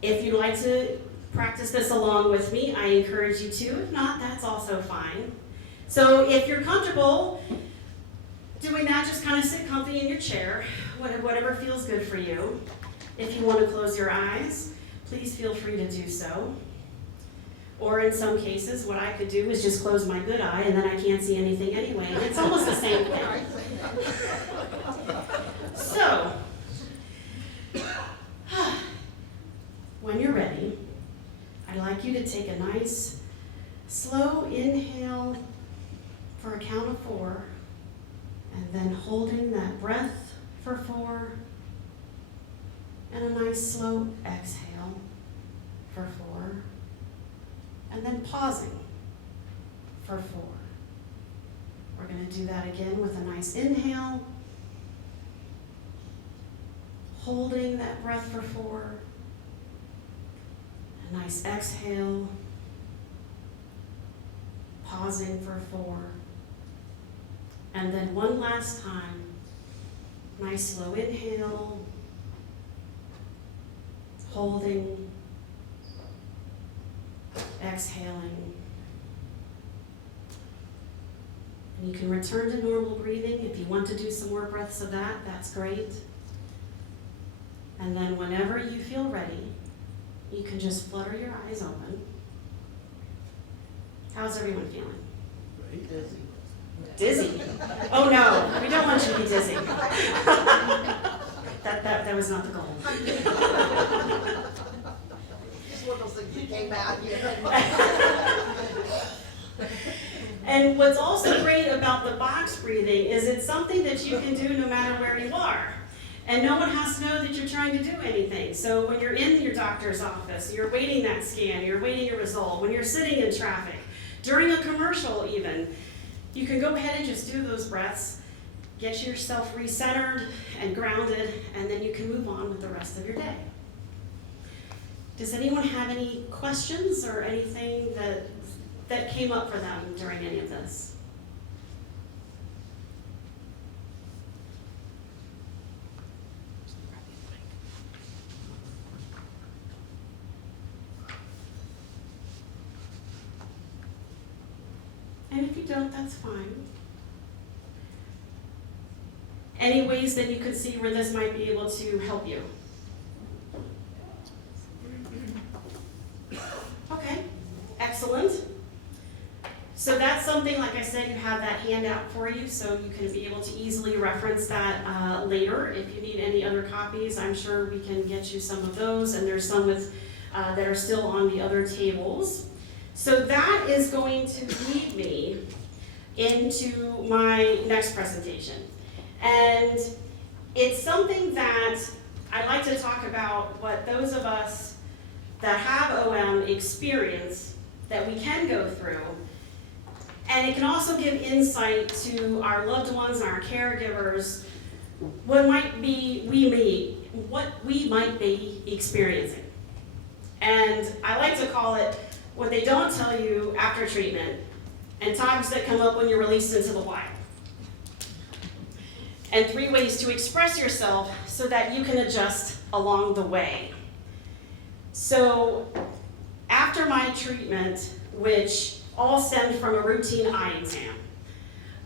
if you'd like to practice this along with me, I encourage you to. If not, that's also fine. So if you're comfortable doing that, just kind of sit comfy in your chair, whatever feels good for you. If you want to close your eyes, please feel free to do so. Or in some cases, what I could do is just close my good eye and then I can't see anything anyway. It's almost the same thing. So, when you're ready, I'd like you to take a nice, slow inhale for a count of 4, and then holding that breath for 4, and a nice, slow exhale for 4, and then pausing for 4. We're going to do that again with a nice inhale, holding that breath for 4, a nice exhale, pausing for 4, and then one last time, nice slow inhale, holding, exhaling. And you can return to normal breathing. If you want to do some more breaths of that, that's great. And then whenever you feel ready, you can just flutter your eyes open. How's everyone feeling? Dizzy. Dizzy? Oh no, we don't want you to be dizzy. That was not the goal. Just one of those things that came out here. And what's also great about the box breathing is it's something that you can do no matter where you are. And no one has to know that you're trying to do anything. So when you're in your doctor's office, you're waiting that scan, you're waiting your result, when you're sitting in traffic, during a commercial even, you can go ahead and just do those breaths, get yourself recentered and grounded, and then you can move on with the rest of your day. Does anyone have any questions or anything that came up for them during any of this? And if you don't, that's fine. Any ways that you could see where this might be able to help you? Okay, excellent. So that's something, like I said, you have that handout for you, so you can be able to easily reference that later. If you need any other copies, I'm sure we can get you some of those, and there's some with that are still on the other tables. So that is going to lead me into my next presentation. And it's something that I'd like to talk about what those of us that have OM experience that we can go through. And it can also give insight to our loved ones and our caregivers what we might be experiencing. And I like to call it what they don't tell you after treatment and times that come up when you're released into the wild. And 3 ways to express yourself so that you can adjust along the way. So after my treatment, which all stemmed from a routine eye exam,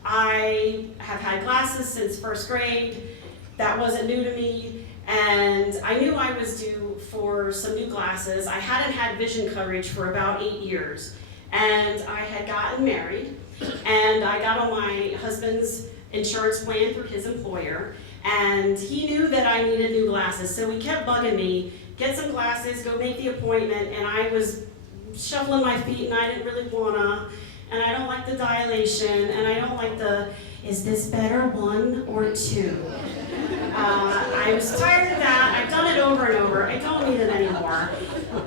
I have had glasses since 1st grade. That wasn't new to me, and I knew I was due for some new glasses. I hadn't had vision coverage for about 8 years, and I had gotten married, and I got on my husband's insurance plan through his employer, and he knew that I needed new glasses, so he kept bugging me, get some glasses, go make the appointment, and I was shuffling my feet, and I didn't really wanna, and I don't like the dilation, and I don't like the, is this better 1 or 2? I was tired of that. I've done it over and over. I don't need it anymore.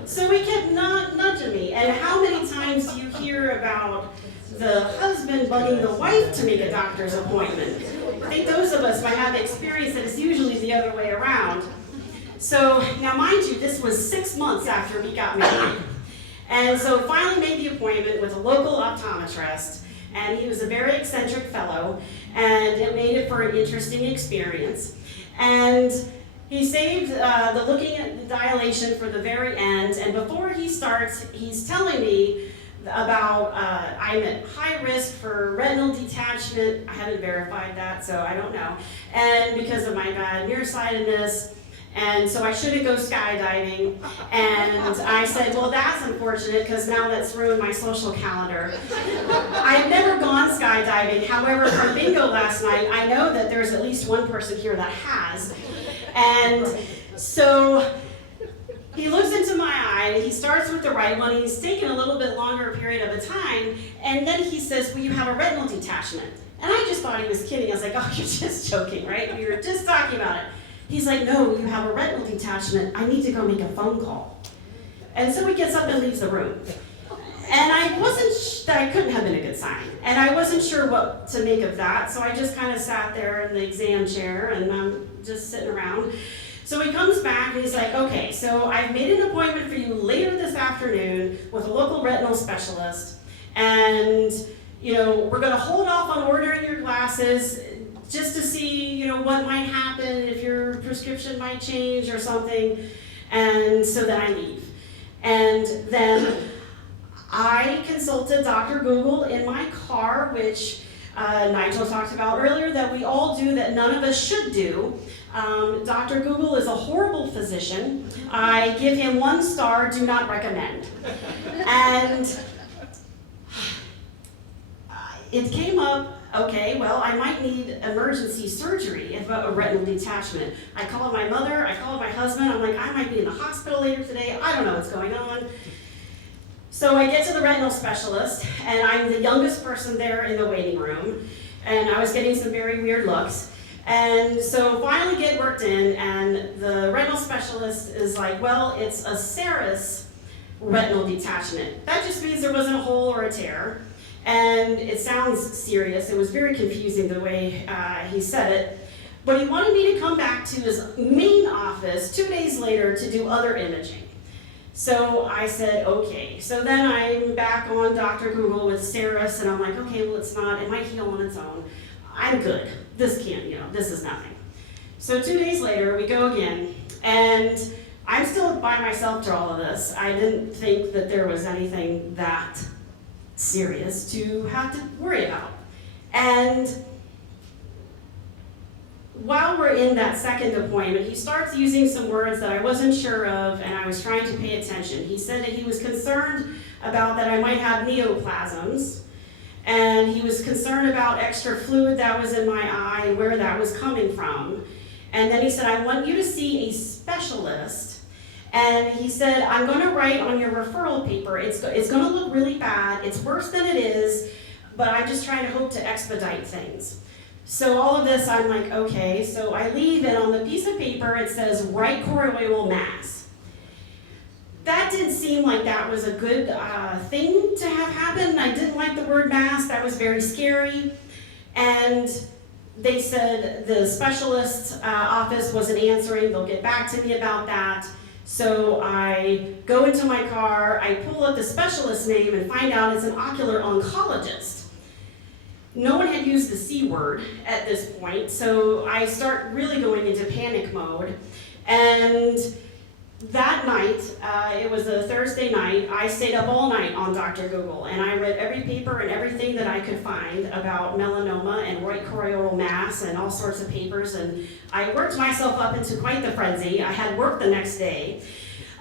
So he kept nudging me. And how many times do you hear about the husband bugging the wife to make a doctor's appointment? I think those of us might have experience that it's usually the other way around. So now mind you, this was 6 months after we got married. And so finally made the appointment with a local optometrist, and he was a very eccentric fellow, and it made it for an interesting experience. And he saved the looking at the dilation for the very end, and before he starts, he's telling me about I'm at high risk for retinal detachment. I haven't verified that, so I don't know. And because of my bad nearsightedness, and so I shouldn't go skydiving. And I said, well, that's unfortunate because now that's ruined my social calendar. I've never gone skydiving. However, from bingo last night, I know that there's at least one person here that has. And so he looks into my eye, he starts with the right one, he's taking a little bit longer period of a time, and then he says, well, you have a retinal detachment. And I just thought he was kidding. I was like, oh, you're just joking, right? We were just talking about it. He's like, no, you have a retinal detachment. I need to go make a phone call. And so he gets up and leaves the room. And that couldn't have been a good sign. And I wasn't sure what to make of that, so I just kind of sat there in the exam chair and I'm just sitting around. So he comes back and he's like, okay, so I've made an appointment for you later this afternoon with a local retinal specialist. And, we're gonna hold off on ordering your glasses just to see, what might happen, if your prescription might change or something, and so then I leave. And then I consulted Dr. Google in my car, which Nigel talked about earlier, that we all do that none of us should do. Dr. Google is a horrible physician. I give him 1 star, do not recommend. And it came up, okay, well, I might need emergency surgery if a retinal detachment. I called my mother, I called my husband, I'm like, I might be in the hospital later today, I don't know what's going on. So I get to the retinal specialist, and I'm the youngest person there in the waiting room, and I was getting some very weird looks. And so finally get worked in, and the retinal specialist is like, well, it's a serous retinal detachment. That just means there wasn't a hole or a tear. And it sounds serious. It was very confusing the way he said it. But he wanted me to come back to his main office 2 days later to do other imaging. So I said, okay. So then I'm back on Dr. Google with serous, and I'm like, okay, well, it might heal on its own. I'm good. This this is nothing. So 2 days later, we go again, and I'm still by myself through all of this. I didn't think that there was anything that serious to have to worry about. And while we're in that second appointment, he starts using some words that I wasn't sure of, and I was trying to pay attention. He said that he was concerned about that I might have neoplasms, and he was concerned about extra fluid that was in my eye and where that was coming from. And then he said, I want you to see a specialist. And he said, I'm going to write on your referral paper. It's going to look really bad. It's worse than it is, but I'm just trying to hope to expedite things. So all of this, I'm like, okay, so I leave, and on the piece of paper it says right choroidal mass. That didn't seem like that was a good thing to have happen. I didn't like the word mass, that was very scary. And they said the specialist's office wasn't answering, they'll get back to me about that. So I go into my car, I pull up the specialist's name and find out it's an ocular oncologist. No one had used the C word at this point, so I start really going into panic mode. And that night, it was a Thursday night, I stayed up all night on Dr. Google, and I read every paper and everything that I could find about melanoma and right choroidal mass and all sorts of papers, and I worked myself up into quite the frenzy. I had work the next day.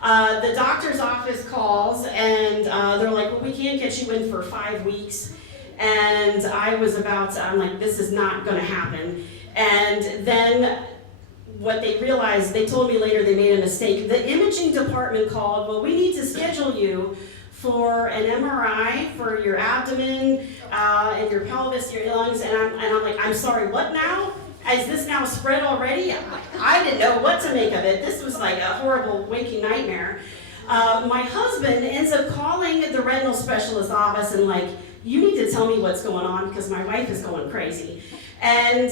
The doctor's office calls, and they're like, well, we can't get you in for 5 weeks. And I'm like, this is not gonna happen. And then what they realized, they told me later they made a mistake. The imaging department called, well, we need to schedule you for an MRI for your abdomen and your pelvis, your lungs, and I'm like, I'm sorry, what now? Is this now spread already? I didn't know what to make of it. This was like a horrible waking nightmare. My husband ends up calling the retinal specialist office and like, you need to tell me what's going on because my wife is going crazy. And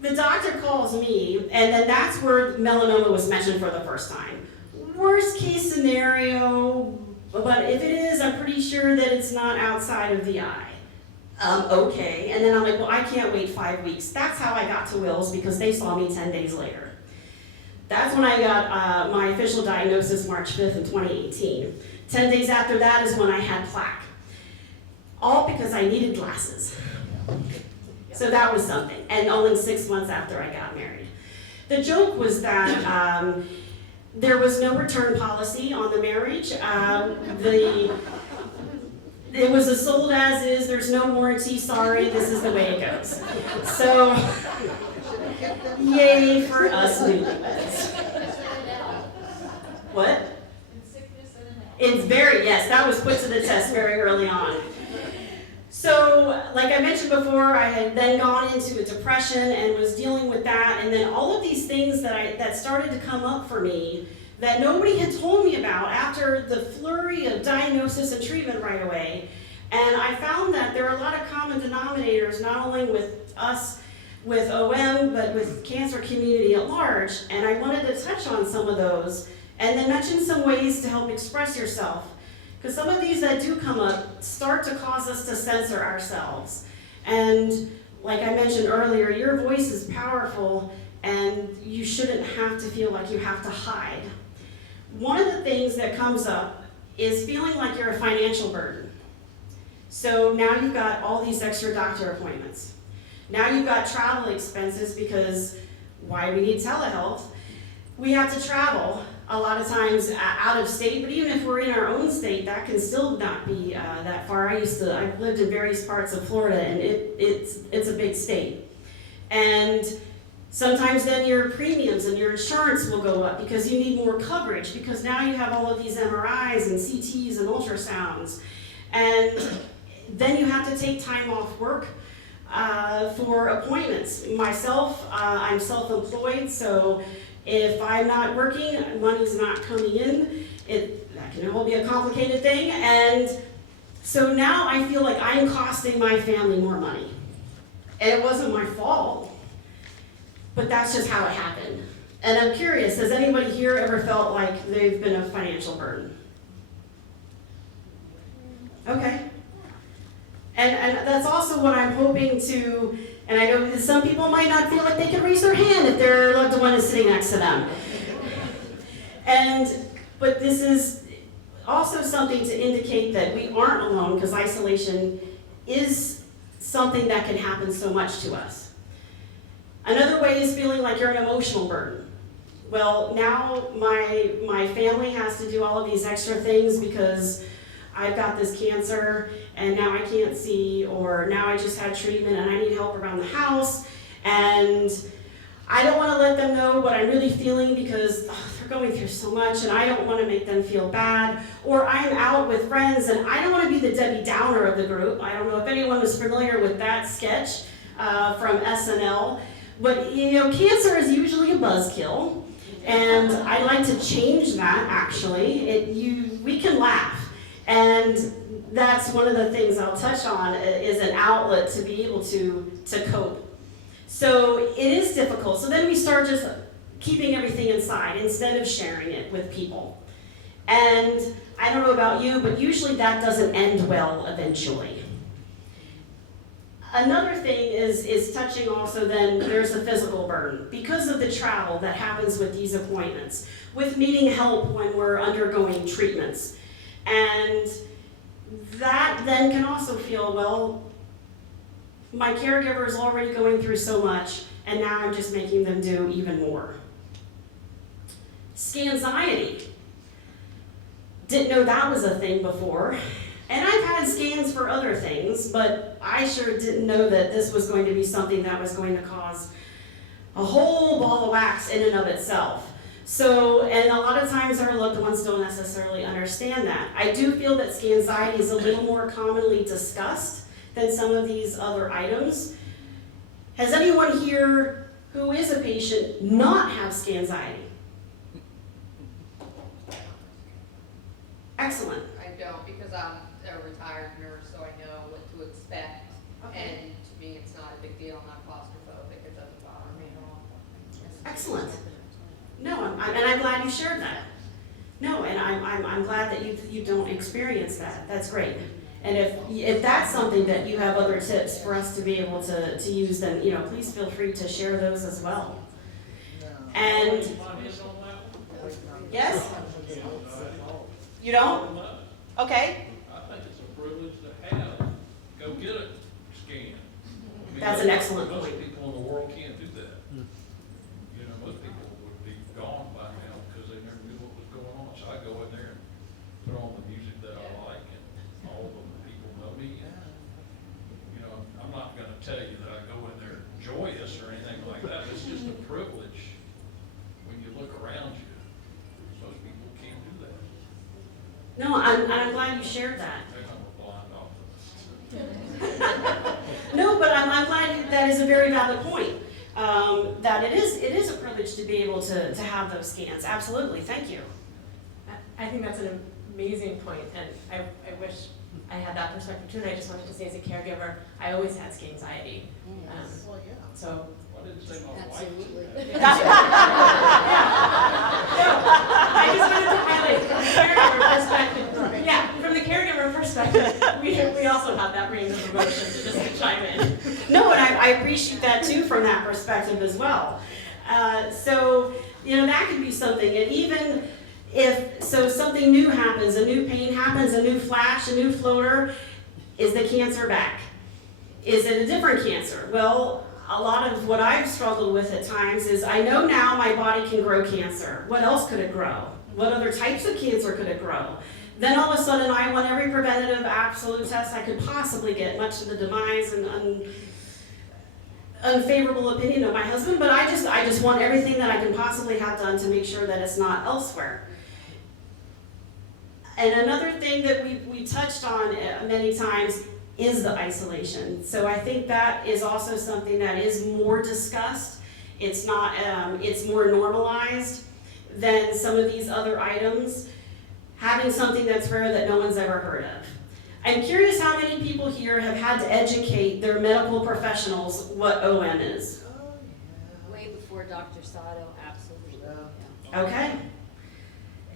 the doctor calls me, and then that's where melanoma was mentioned for the first time. Worst case scenario, but if it is, I'm pretty sure that it's not outside of the eye. Okay, and then I'm like, well, I can't wait 5 weeks. That's how I got to Wills, because they saw me 10 days later. That's when I got my official diagnosis, March 5th in 2018. 10 days after that is when I had plaque. All because I needed glasses. So that was something, and only 6 months after I got married. The joke was that there was no return policy on the marriage. It was a sold as is, there's no warranty, sorry, this is the way it goes. So, yay for us newlyweds. What? It's very, yes, that was put to the test very early on. So, like I mentioned before, I had then gone into a depression and was dealing with that, and then all of these things that started to come up for me that nobody had told me about after the flurry of diagnosis and treatment right away. And I found that there are a lot of common denominators, not only with us, with OM, but with cancer community at large, and I wanted to touch on some of those, and then mention some ways to help express yourself. Because some of these that do come up start to cause us to censor ourselves. And like I mentioned earlier, your voice is powerful and you shouldn't have to feel like you have to hide. One of the things that comes up is feeling like you're a financial burden. So now you've got all these extra doctor appointments. Now you've got travel expenses because why do we need telehealth? We have to travel. A lot of times out of state, but even if we're in our own state, that can still not be that far. I've lived in various parts of Florida, and it's a big state. And sometimes then your premiums and your insurance will go up because you need more coverage, because now you have all of these MRIs and CTs and ultrasounds. And then you have to take time off work for appointments. Myself, I'm self-employed, so if I'm not working, money's not coming in. That can all be a complicated thing. And so now I feel like I'm costing my family more money. And it wasn't my fault, but that's just how it happened. And I'm curious, has anybody here ever felt like they've been a financial burden? Okay. And that's also what I'm hoping to, and I know that some people might not feel like they can raise their hand if their loved one is sitting next to them. But this is also something to indicate that we aren't alone, because isolation is something that can happen so much to us. Another way is feeling like you're an emotional burden. Well, now my family has to do all of these extra things because I've got this cancer and now I can't see, or now I just had treatment and I need help around the house, and I don't want to let them know what I'm really feeling because they're going through so much and I don't want to make them feel bad. Or I'm out with friends and I don't want to be the Debbie Downer of the group. I don't know if anyone is familiar with that sketch from SNL. But you know, cancer is usually a buzzkill. And I like to change that actually. We can laugh. And that's one of the things I'll touch on is an outlet to be able to cope. So it is difficult. So then we start just keeping everything inside instead of sharing it with people. And I don't know about you, but usually that doesn't end well eventually. Another thing is touching also then there's a physical burden because of the travel that happens with these appointments, with needing help when we're undergoing treatments. And that then can also feel, well, my caregiver is already going through so much, and now I'm just making them do even more. Scanxiety. Didn't know that was a thing before. And I've had scans for other things, but I sure didn't know that this was going to be something that was going to cause a whole ball of wax in and of itself. So, and a lot of times our loved ones don't necessarily understand that. I do feel that scanxiety is a little more commonly discussed than some of these other items. Has anyone here who is a patient not have scanxiety? Excellent. I don't, because I'm a retired nurse, so I know what to expect. Okay. And to me, it's not a big deal. I'm not claustrophobic. It doesn't bother me at all. Excellent. No, and I'm glad you shared that. No, and I'm glad that you don't experience that. That's great. And if that's something that you have other tips for us to be able to use, then you know, please feel free to share those as well. And yes, you don't? Okay. I think it's a privilege to have, go get a scan. I mean, That's an excellent most point. people in the world can't do that. You know, most people would be gone by now because they never knew what was going on. So I go in there and put on the music that I like, and all the people know me. And, you know, I'm not gonna tell you that I go in there joyous or anything like that. It's just a privilege when you look around you. Most people can't do that. No, I'm glad you shared that. They come a blind optimist. No, but I'm glad that is a very valid point. That it is a privilege to be able to have those scans. Absolutely, thank you. I think that's an amazing point, and I wish I had that perspective too, and I just wanted to say as a caregiver, I always had scanxiety. Well, yeah. So, I didn't say my wife. Absolutely. I just wanted to highlight from the caregiver perspective. Yeah, from the caregiver perspective, we also have that range of emotions, just to chime in. No, and I appreciate that too from that perspective as well. So, you know, that could be something, and even if, so something new happens, a new pain happens, a new flash, a new floater, is the cancer back? Is it a different cancer? Well, a lot of what I've struggled with at times is I know now my body can grow cancer. What else could it grow? What other types of cancer could it grow? Then all of a sudden I want every preventative absolute test I could possibly get, much to the demise and unfavorable opinion of my husband, but I just want everything that I can possibly have done to make sure that it's not elsewhere. And another thing that we touched on many times is the isolation. So I think that is also something that is more discussed. It's not, it's more normalized than some of these other items. Having something that's rare that no one's ever heard of. I'm curious how many people here have had to educate their medical professionals what OM is. Oh, yeah. Way before Dr. Sato, absolutely. Yeah. Okay?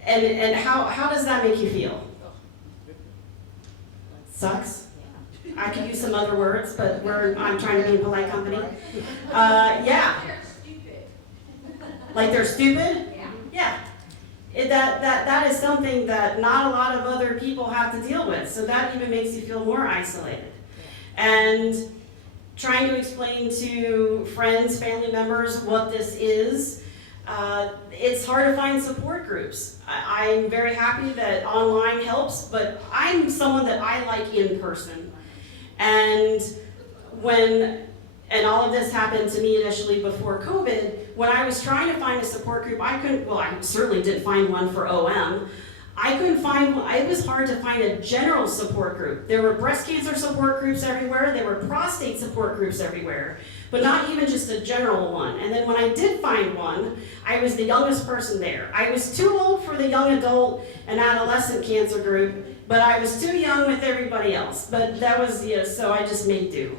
And how does that make you feel? Sucks? I could use some other words, but I'm trying to be in polite company. Yeah. They're stupid. Like they're stupid? Yeah. Yeah. That is something that not a lot of other people have to deal with, so that even makes you feel more isolated. And trying to explain to friends, family members what this is, it's hard to find support groups. I'm very happy that online helps, but I'm someone that I like in person. And when and all of this happened to me initially before COVID, when I was trying to find a support group, I certainly didn't find one for OM. I couldn't find one. It was hard to find a general support group. There were breast cancer support groups everywhere, there were prostate support groups everywhere, but not even just a general one. And then when I did find one, I was the youngest person there. I was too old for the young adult and adolescent cancer group, but I was too young with everybody else. But that was, so I just made do.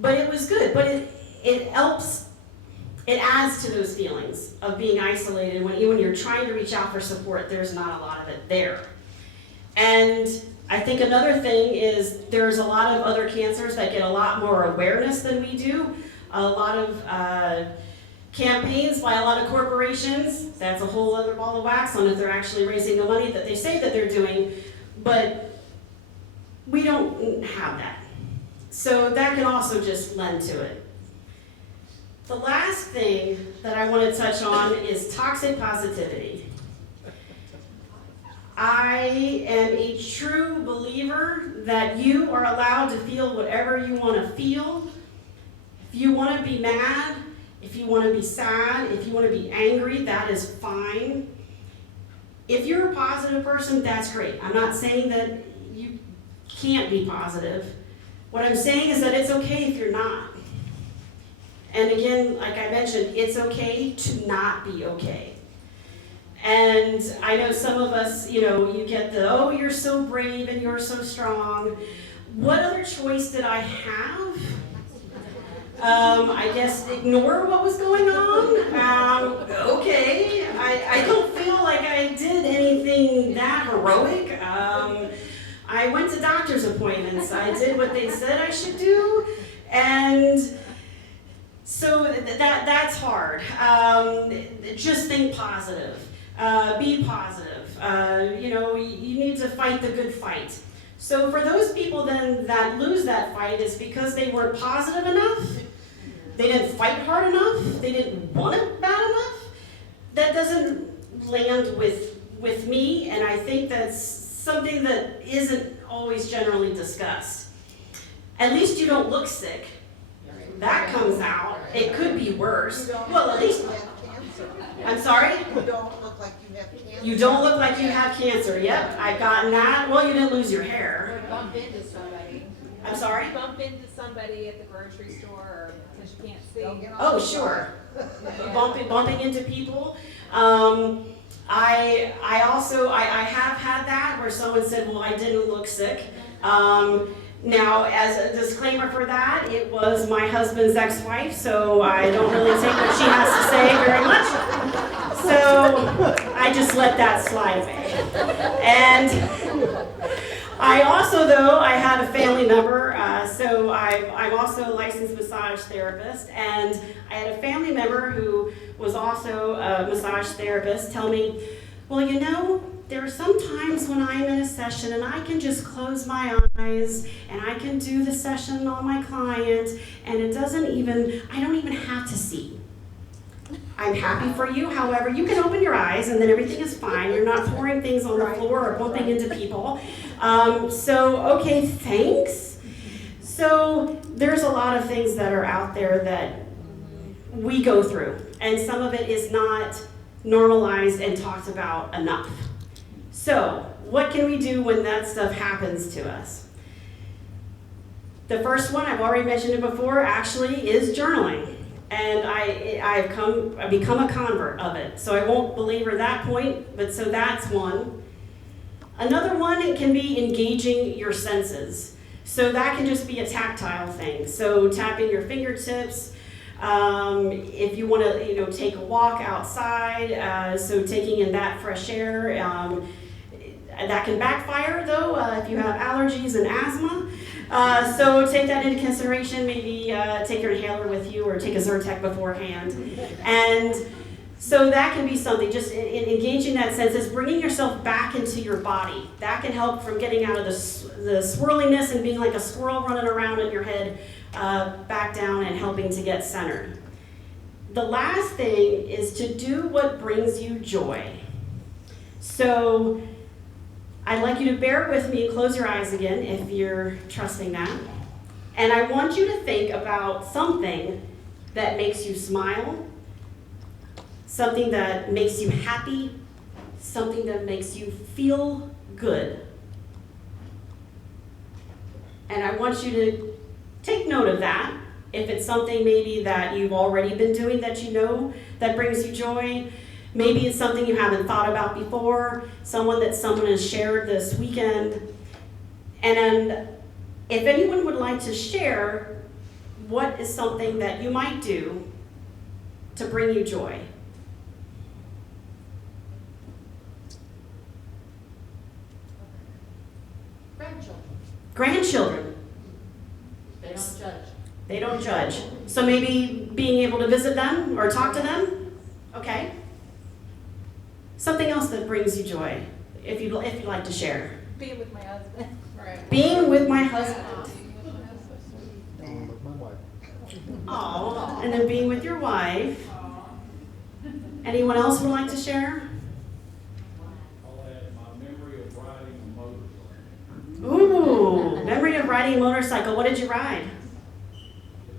But it was good, but it helps. It adds to those feelings of being isolated when you're trying to reach out for support, there's not a lot of it there. And I think another thing is there's a lot of other cancers that get a lot more awareness than we do. A lot of campaigns by a lot of corporations, that's a whole other ball of wax on if they're actually raising the money that they say that they're doing, but we don't have that. So that can also just lend to it. The last thing that I want to touch on is toxic positivity. I am a true believer that you are allowed to feel whatever you want to feel. If you want to be mad, if you want to be sad, if you want to be angry, that is fine. If you're a positive person, that's great. I'm not saying that you can't be positive. What I'm saying is that it's okay if you're not. And again, like I mentioned, it's okay to not be okay. And I know some of us, you get the, oh, you're so brave and you're so strong. What other choice did I have? I guess ignore what was going on. Okay, I don't feel like I did anything that heroic. I went to doctor's appointments. I did what they said I should do. And so that's hard. Just think positive. Be positive. You need to fight the good fight. So for those people then that lose that fight, it's because they weren't positive enough, they didn't fight hard enough, they didn't want it bad enough. That doesn't land with me, and I think that's something that isn't always generally discussed. At least you don't look sick. That comes out. It could be worse. Well, at least. I'm sorry? You don't look like you have cancer. You don't look like you have cancer. Yep, I've gotten that. Well, you didn't lose your hair. Or bump into somebody. I'm sorry? Bump into somebody at the grocery store or because you can't see. Don't get on Oh, the sure. Yeah. Bumping into people. I have had that where someone said, well, I didn't look sick. Now, as a disclaimer for that, it was my husband's ex-wife, so I don't really take what she has to say very much. So I just let that slide away. And I also, though, I had a family member, so I'm also a licensed massage therapist, and I had a family member who was also a massage therapist tell me, well, there are some times when I'm in a session and I can just close my eyes and I can do the session on my client and I don't even have to see. I'm happy for you, however, you can open your eyes and then everything is fine. You're not pouring things on the floor or bumping into people. Okay, thanks. So there's a lot of things that are out there that we go through, and some of it is not normalized and talked about enough. So, what can we do when that stuff happens to us? The first one, I've already mentioned it before, actually is journaling. And I've become a convert of it. So I won't belabor that point, but so that's one. Another one, it can be engaging your senses. So that can just be a tactile thing. So tapping your fingertips. If you want to, take a walk outside, so taking in that fresh air. That can backfire though if you have allergies and asthma. So take that into consideration. Maybe take your inhaler with you or take a Zyrtec beforehand. And so that can be something, just in engaging that senses, bringing yourself back into your body. That can help from getting out of the swirliness and being like a squirrel running around in your head, back down and helping to get centered. The last thing is to do what brings you joy. So I'd like you to bear with me and close your eyes again if you're trusting that. And I want you to think about something that makes you smile, something that makes you happy, something that makes you feel good. And I want you to take note of that. If it's something maybe that you've already been doing that you know that brings you joy, maybe it's something you haven't thought about before, someone has shared this weekend. And if anyone would like to share, what is something that you might do to bring you joy? Grandchildren. They don't judge. They don't judge. So maybe being able to visit them or talk to them? Okay. Something else that brings you joy, if you'd like to share. Being with my husband. Right. Being with my husband. With my wife. Oh, and then being with your wife. Anyone else would like to share? I'll add my memory of riding a motorcycle. Ooh, memory of riding a motorcycle. What did you ride?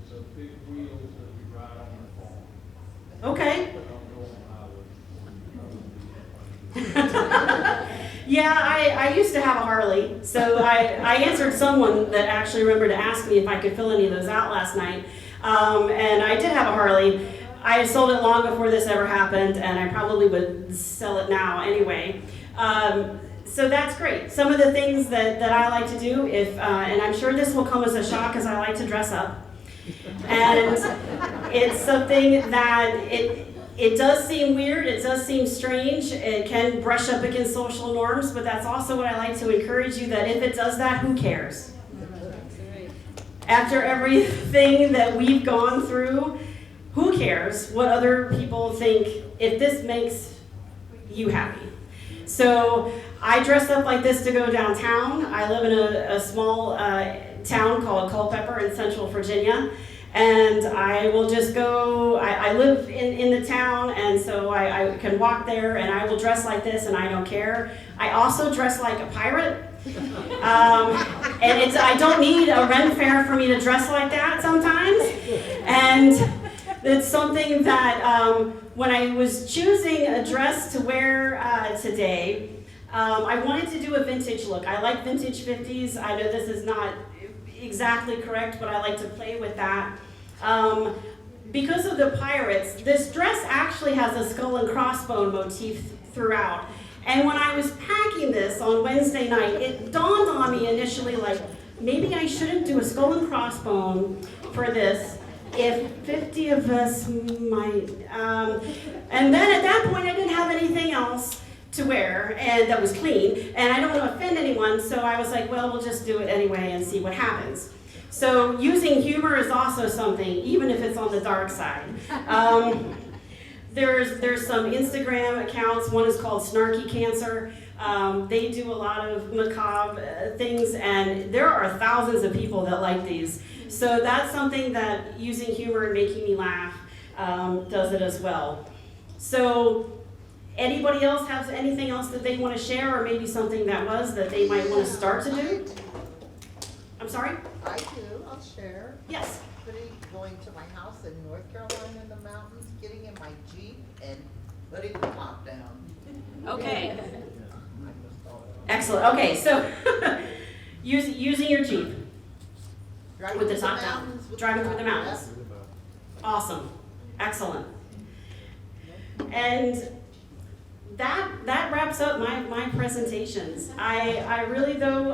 It's a big wheels that we ride on the farm. Okay. But don't go on highway. Yeah, I used to have a Harley, so I answered someone that actually remembered to ask me if I could fill any of those out last night. And I did have a Harley. I sold it long before this ever happened, and I probably would sell it now anyway. So that's great. Some of the things that I like to do, and I'm sure this will come as a shock because I like to dress up. And it's something that it does seem weird, it does seem strange, it can brush up against social norms, but that's also what I like to encourage you, that if it does that, who cares? After everything that we've gone through, who cares what other people think if this makes you happy? So I dress up like this to go downtown. I live in a small town called Culpeper in Central Virginia. And I will just go, I live in the town, and so I can walk there, and I will dress like this, and I don't care. I also dress like a pirate. And I don't need a Ren Fair for me to dress like that sometimes. And it's something that when I was choosing a dress to wear today, I wanted to do a vintage look. I like vintage 50s. I know this is not exactly correct, but I like to play with that. Because of the pirates, this dress actually has a skull and crossbone motif throughout. And when I was packing this on Wednesday night, it dawned on me initially, like, maybe I shouldn't do a skull and crossbone for this if 50 of us might. And then at that point, I didn't have anything else to wear and that was clean, and I don't want to offend anyone, so I was like, well, we'll just do it anyway and see what happens. So using humor is also something, even if it's on the dark side. There's some Instagram accounts. One is called Snarky Cancer. They do a lot of macabre things, and there are thousands of people that like these. So that's something that using humor and making me laugh does it as well. So anybody else have anything else that they want to share, or maybe something that they might want to start to do? I'm sorry? I do, I'll share. Yes. Going to my house in North Carolina in the mountains, getting in my Jeep and putting the top down. Okay. I just thought of it. Excellent. Okay, so using your Jeep. Driving With the through top down. mountains with Driving the through the top mountains. down. Awesome. Excellent. And that wraps up my presentations. I really, though,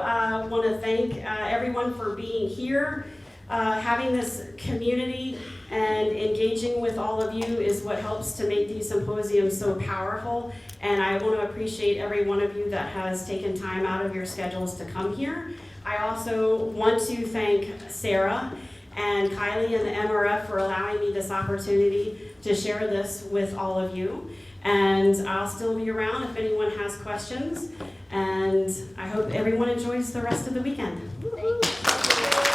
want to thank everyone for being here. Having this community and engaging with all of you is what helps to make these symposiums so powerful. And I want to appreciate every one of you that has taken time out of your schedules to come here. I also want to thank Sarah and Kylie and the MRF for allowing me this opportunity to share this with all of you. And I'll still be around if anyone has questions. And I hope everyone enjoys the rest of the weekend. Thank you.